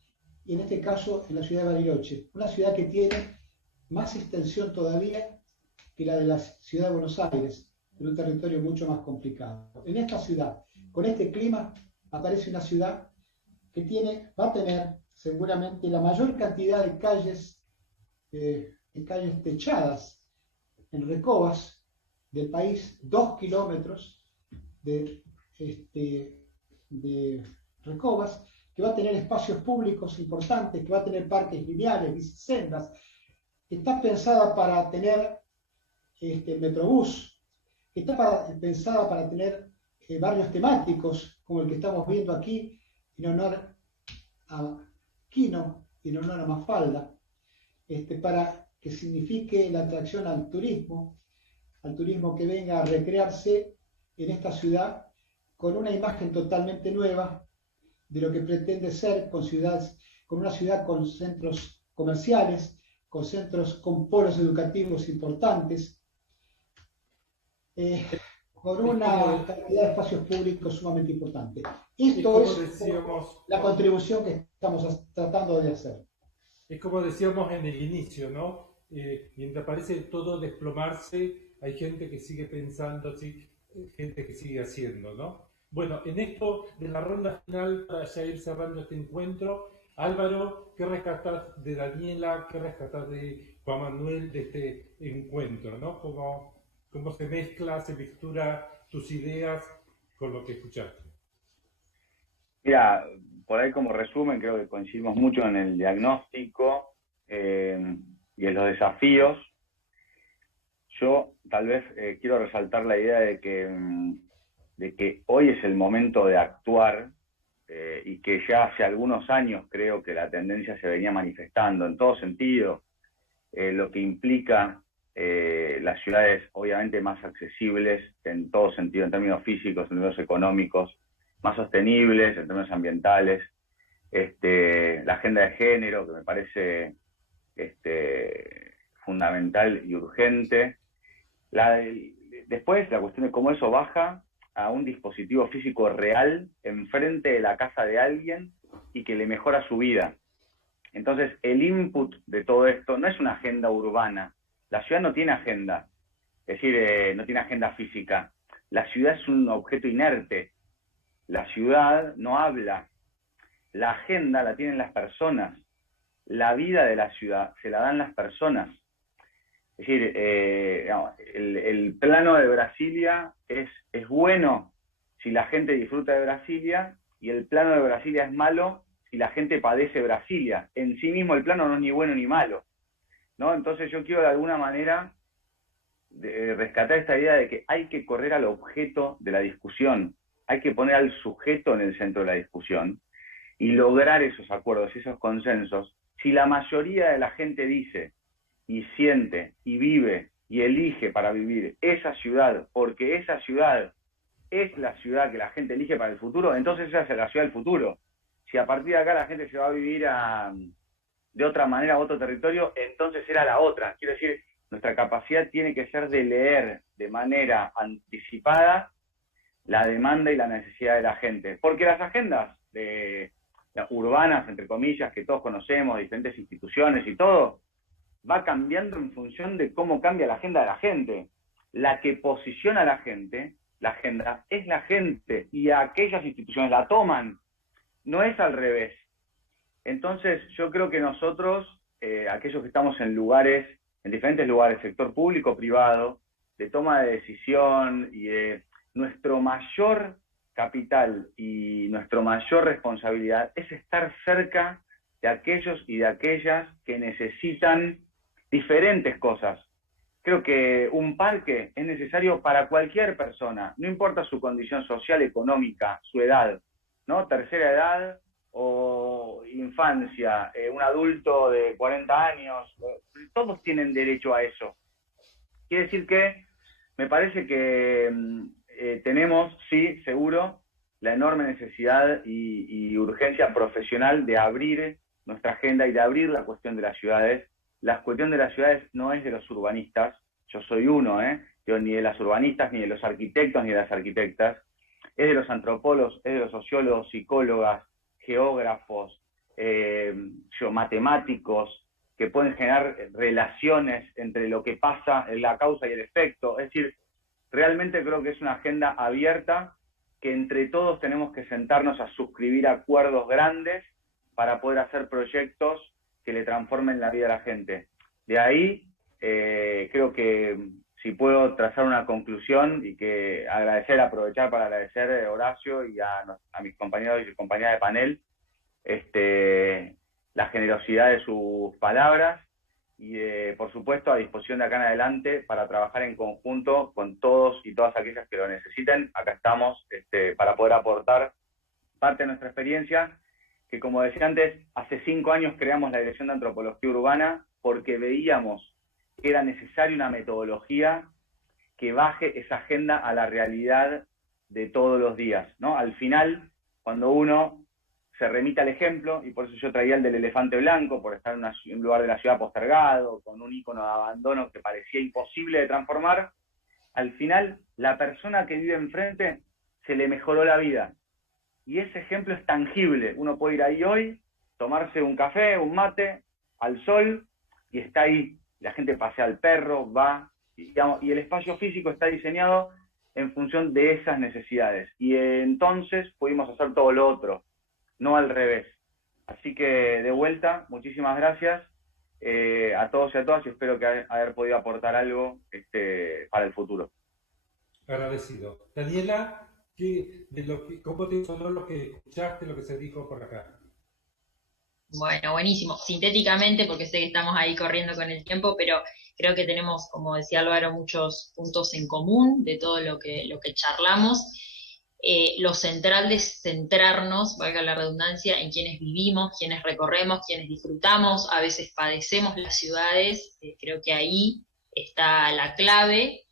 y en este caso en la ciudad de Bariloche. Una ciudad que tiene más extensión todavía que la de la ciudad de Buenos Aires, en un territorio mucho más complicado. En esta ciudad, con este clima, aparece una ciudad que va a tener seguramente la mayor cantidad de calles techadas en recovas del país, 2 kilómetros de recovas, que va a tener espacios públicos importantes, que va a tener parques lineales, bicisendas, que está pensada para tener metrobús, que está pensada para tener barrios temáticos, como el que estamos viendo aquí, en honor a Quino y en honor a Mafalda, para que signifique la atracción al turismo que venga a recrearse en esta ciudad con una imagen totalmente nueva de lo que pretende ser con una ciudad con centros comerciales, con polos educativos importantes, con una cantidad de espacios públicos sumamente importante. Esto es la contribución que estamos tratando de hacer. Es como decíamos en el inicio, ¿no? Mientras parece todo desplomarse, hay gente que sigue pensando así, gente que sigue haciendo, ¿no? Bueno, en esto de la ronda final, para ya ir cerrando este encuentro, Álvaro, ¿qué rescatás de Daniela? ¿Qué rescatás de Juan Manuel de este encuentro, ¿no? ¿Cómo se mezcla tus ideas con lo que escuchaste? Mira, por ahí como resumen, creo que coincidimos mucho en el diagnóstico y en los desafíos. Yo tal vez quiero resaltar la idea de que hoy es el momento de actuar y que ya hace algunos años creo que la tendencia se venía manifestando en todo sentido, lo que implica las ciudades obviamente más accesibles en todo sentido, en términos físicos, en términos económicos, más sostenibles, en términos ambientales, la agenda de género, que me parece fundamental y urgente. Después, la cuestión de cómo eso baja a un dispositivo físico real enfrente de la casa de alguien y que le mejora su vida. Entonces, el input de todo esto no es una agenda urbana. La ciudad no tiene agenda, es decir, no tiene agenda física. La ciudad es un objeto inerte. La ciudad no habla. La agenda la tienen las personas. La vida de la ciudad se la dan las personas. Es decir, el plano de Brasilia es bueno si la gente disfruta de Brasilia, y el plano de Brasilia es malo si la gente padece Brasilia. En sí mismo el plano no es ni bueno ni malo, ¿no? Entonces yo quiero de alguna manera rescatar esta idea de que hay que correr al objeto de la discusión, hay que poner al sujeto en el centro de la discusión y lograr esos acuerdos, esos consensos. Si la mayoría de la gente dice y siente y vive y elige para vivir esa ciudad, porque esa ciudad es la ciudad que la gente elige para el futuro, entonces esa es la ciudad del futuro. Si a partir de acá la gente se va a vivir de otra manera a otro territorio, entonces era la otra. Quiero decir, nuestra capacidad tiene que ser de leer de manera anticipada la demanda y la necesidad de la gente. Porque las agendas urbanas, entre comillas, que todos conocemos, diferentes instituciones y todo, va cambiando en función de cómo cambia la agenda de la gente. La que posiciona a la gente, la agenda, es la gente, y aquellas instituciones la toman, no es al revés. Entonces, yo creo que nosotros, aquellos que estamos en diferentes lugares, sector público, privado, de toma de decisión, y nuestro mayor capital y nuestra mayor responsabilidad es estar cerca de aquellos y de aquellas que necesitan diferentes cosas. Creo que un parque es necesario para cualquier persona, no importa su condición social, económica, su edad, ¿no? Tercera edad o infancia, un adulto de 40 años, todos tienen derecho a eso. Quiere decir que me parece que tenemos, sí, seguro, la enorme necesidad y urgencia profesional de abrir nuestra agenda y de abrir la cuestión de las ciudades. La cuestión de las ciudades no es de los urbanistas, yo soy uno, yo ni de las urbanistas, ni de los arquitectos, ni de las arquitectas, es de los antropólogos, es de los sociólogos, psicólogas, geógrafos, geomatemáticos, que pueden generar relaciones entre lo que pasa, la causa y el efecto. Es decir, realmente creo que es una agenda abierta, que entre todos tenemos que sentarnos a suscribir acuerdos grandes para poder hacer proyectos que le transformen la vida a la gente. De ahí, creo que si puedo trazar una conclusión y que aprovechar para agradecer a Horacio y a mis compañeros y compañeras de panel, la generosidad de sus palabras y, por supuesto, a disposición de acá en adelante para trabajar en conjunto con todos y todas aquellas que lo necesiten. Acá estamos para poder aportar parte de nuestra experiencia, que, como decía antes, hace 5 años creamos la Dirección de Antropología Urbana porque veíamos que era necesaria una metodología que baje esa agenda a la realidad de todos los días, ¿no? Al final, cuando uno se remite al ejemplo, y por eso yo traía el del elefante blanco, por estar en un lugar de la ciudad postergado, con un ícono de abandono que parecía imposible de transformar, al final, la persona que vive enfrente se le mejoró la vida. Y ese ejemplo es tangible. Uno puede ir ahí hoy, tomarse un café, un mate, al sol, y está ahí. La gente pasea al perro, va, y el espacio físico está diseñado en función de esas necesidades. Y entonces pudimos hacer todo lo otro, no al revés. Así que, de vuelta, muchísimas gracias a todos y a todas, y espero que haber podido aportar algo para el futuro. Agradecido. Daniela, ¿cómo te sonó lo que escuchaste, lo que se dijo por acá? Bueno, buenísimo. Sintéticamente, porque sé que estamos ahí corriendo con el tiempo, pero creo que tenemos, como decía Álvaro, muchos puntos en común de todo lo que charlamos. Lo central es centrarnos, valga la redundancia, en quienes vivimos, quienes recorremos, quienes disfrutamos, a veces padecemos las ciudades. Creo que ahí está la clave,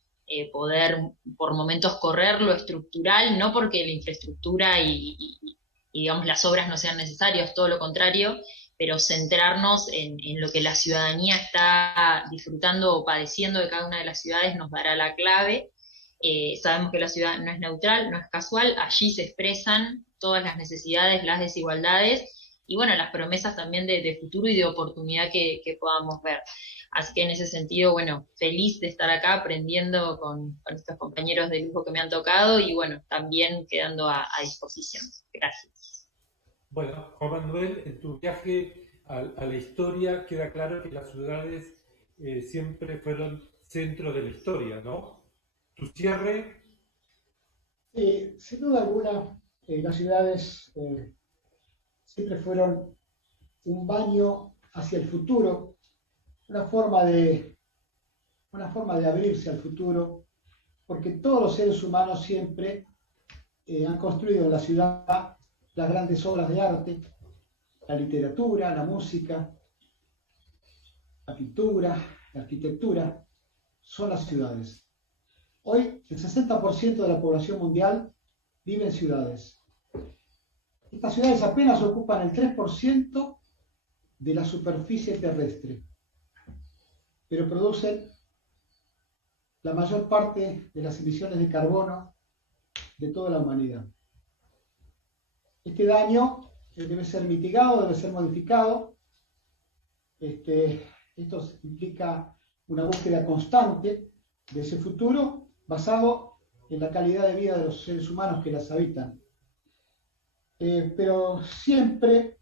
poder por momentos correr lo estructural, no porque la infraestructura y digamos las obras no sean necesarias, todo lo contrario, pero centrarnos en lo que la ciudadanía está disfrutando o padeciendo de cada una de las ciudades nos dará la clave. Sabemos que la ciudad no es neutral, no es casual, allí se expresan todas las necesidades, las desigualdades y bueno, las promesas también de futuro y de oportunidad que podamos ver. Así que en ese sentido, bueno, feliz de estar acá aprendiendo con estos compañeros de lujo que me han tocado y bueno, también quedando a disposición. Gracias. Bueno, Juan Manuel, en tu viaje a la historia queda claro que las ciudades siempre fueron centro de la historia, ¿no? ¿Tu cierre? Sin duda alguna, las ciudades siempre fueron un baño hacia el futuro, una forma de abrirse al futuro, porque todos los seres humanos siempre han construido en la ciudad las grandes obras de arte, la literatura, la música, la pintura, la arquitectura, son las ciudades. Hoy el 60% de la población mundial vive en ciudades. Estas ciudades apenas ocupan el 3% de la superficie terrestre, pero producen la mayor parte de las emisiones de carbono de toda la humanidad. Este daño debe ser mitigado, debe ser modificado. Esto implica una búsqueda constante de ese futuro basado en la calidad de vida de los seres humanos que las habitan. Pero siempre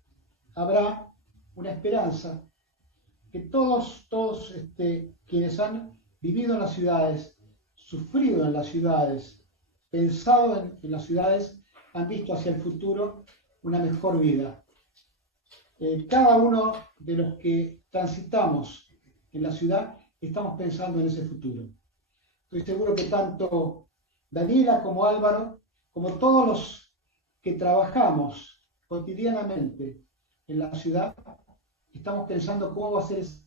habrá una esperanza que todos quienes han vivido en las ciudades, sufrido en las ciudades, pensado en las ciudades, han visto hacia el futuro una mejor vida. Cada uno de los que transitamos en la ciudad estamos pensando en ese futuro. Estoy seguro que tanto Daniela como Álvaro, como todos los que trabajamos cotidianamente en la ciudad, estamos pensando cómo va a ser eso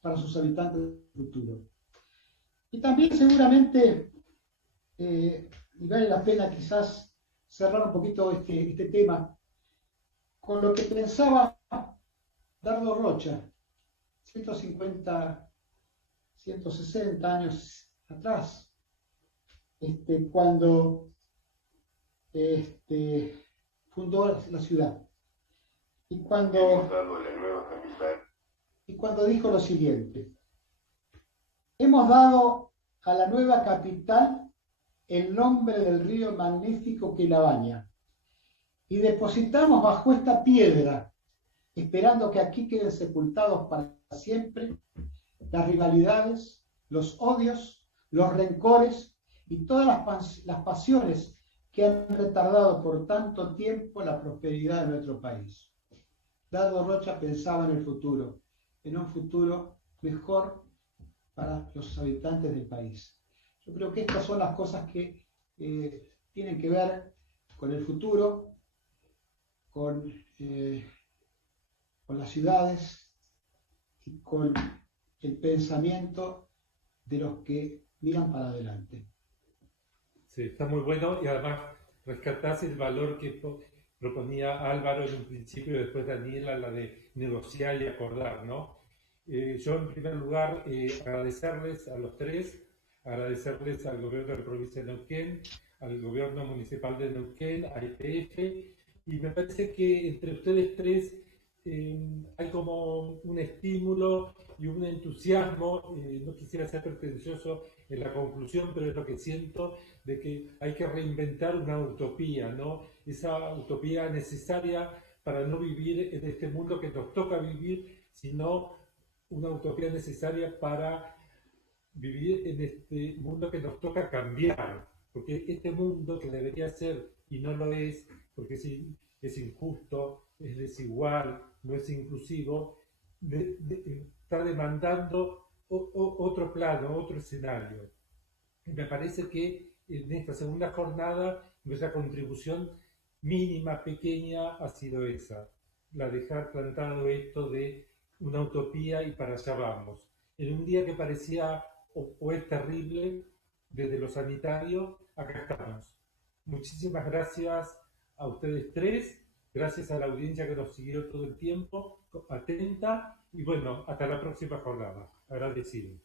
para sus habitantes del futuro. Y también seguramente, y vale la pena quizás cerrar un poquito este tema, con lo que pensaba Dardo Rocha, 150, 160 años atrás, cuando fundó la ciudad. Y cuando dijo lo siguiente: hemos dado a la nueva capital el nombre del río magnífico que la baña, y depositamos bajo esta piedra, esperando que aquí queden sepultados para siempre las rivalidades, los odios, los rencores y todas las pasiones que han retardado por tanto tiempo la prosperidad de nuestro país. Dardo Rocha pensaba en el futuro, en un futuro mejor para los habitantes del país. Yo creo que estas son las cosas que tienen que ver con el futuro, con las ciudades y con el pensamiento de los que miran para adelante. Sí, está muy bueno, y además rescatás el valor que proponía Álvaro en un principio y después Daniela, la de negociar y acordar, ¿no? Yo en primer lugar agradecerles a los tres, agradecerles al gobierno de la provincia de Neuquén, al gobierno municipal de Neuquén, a IPF, y me parece que entre ustedes tres hay como un estímulo y un entusiasmo. No quisiera ser pretencioso en la conclusión, pero es lo que siento, de que hay que reinventar una utopía, ¿no? Esa utopía necesaria para no vivir en este mundo que nos toca vivir, sino una utopía necesaria para vivir en este mundo que nos toca cambiar, porque este mundo que debería ser y no lo es, porque es injusto, es desigual, no es inclusivo, está demandando otro plano, otro escenario. Y me parece que en esta segunda jornada nuestra contribución mínima, pequeña, ha sido esa, la de dejar plantado esto de una utopía y para allá vamos. En un día que parecía o es terrible desde lo sanitario, acá estamos. Muchísimas gracias a ustedes tres, gracias a la audiencia que nos siguió todo el tiempo, atenta, y bueno, hasta la próxima jornada. Agradecido.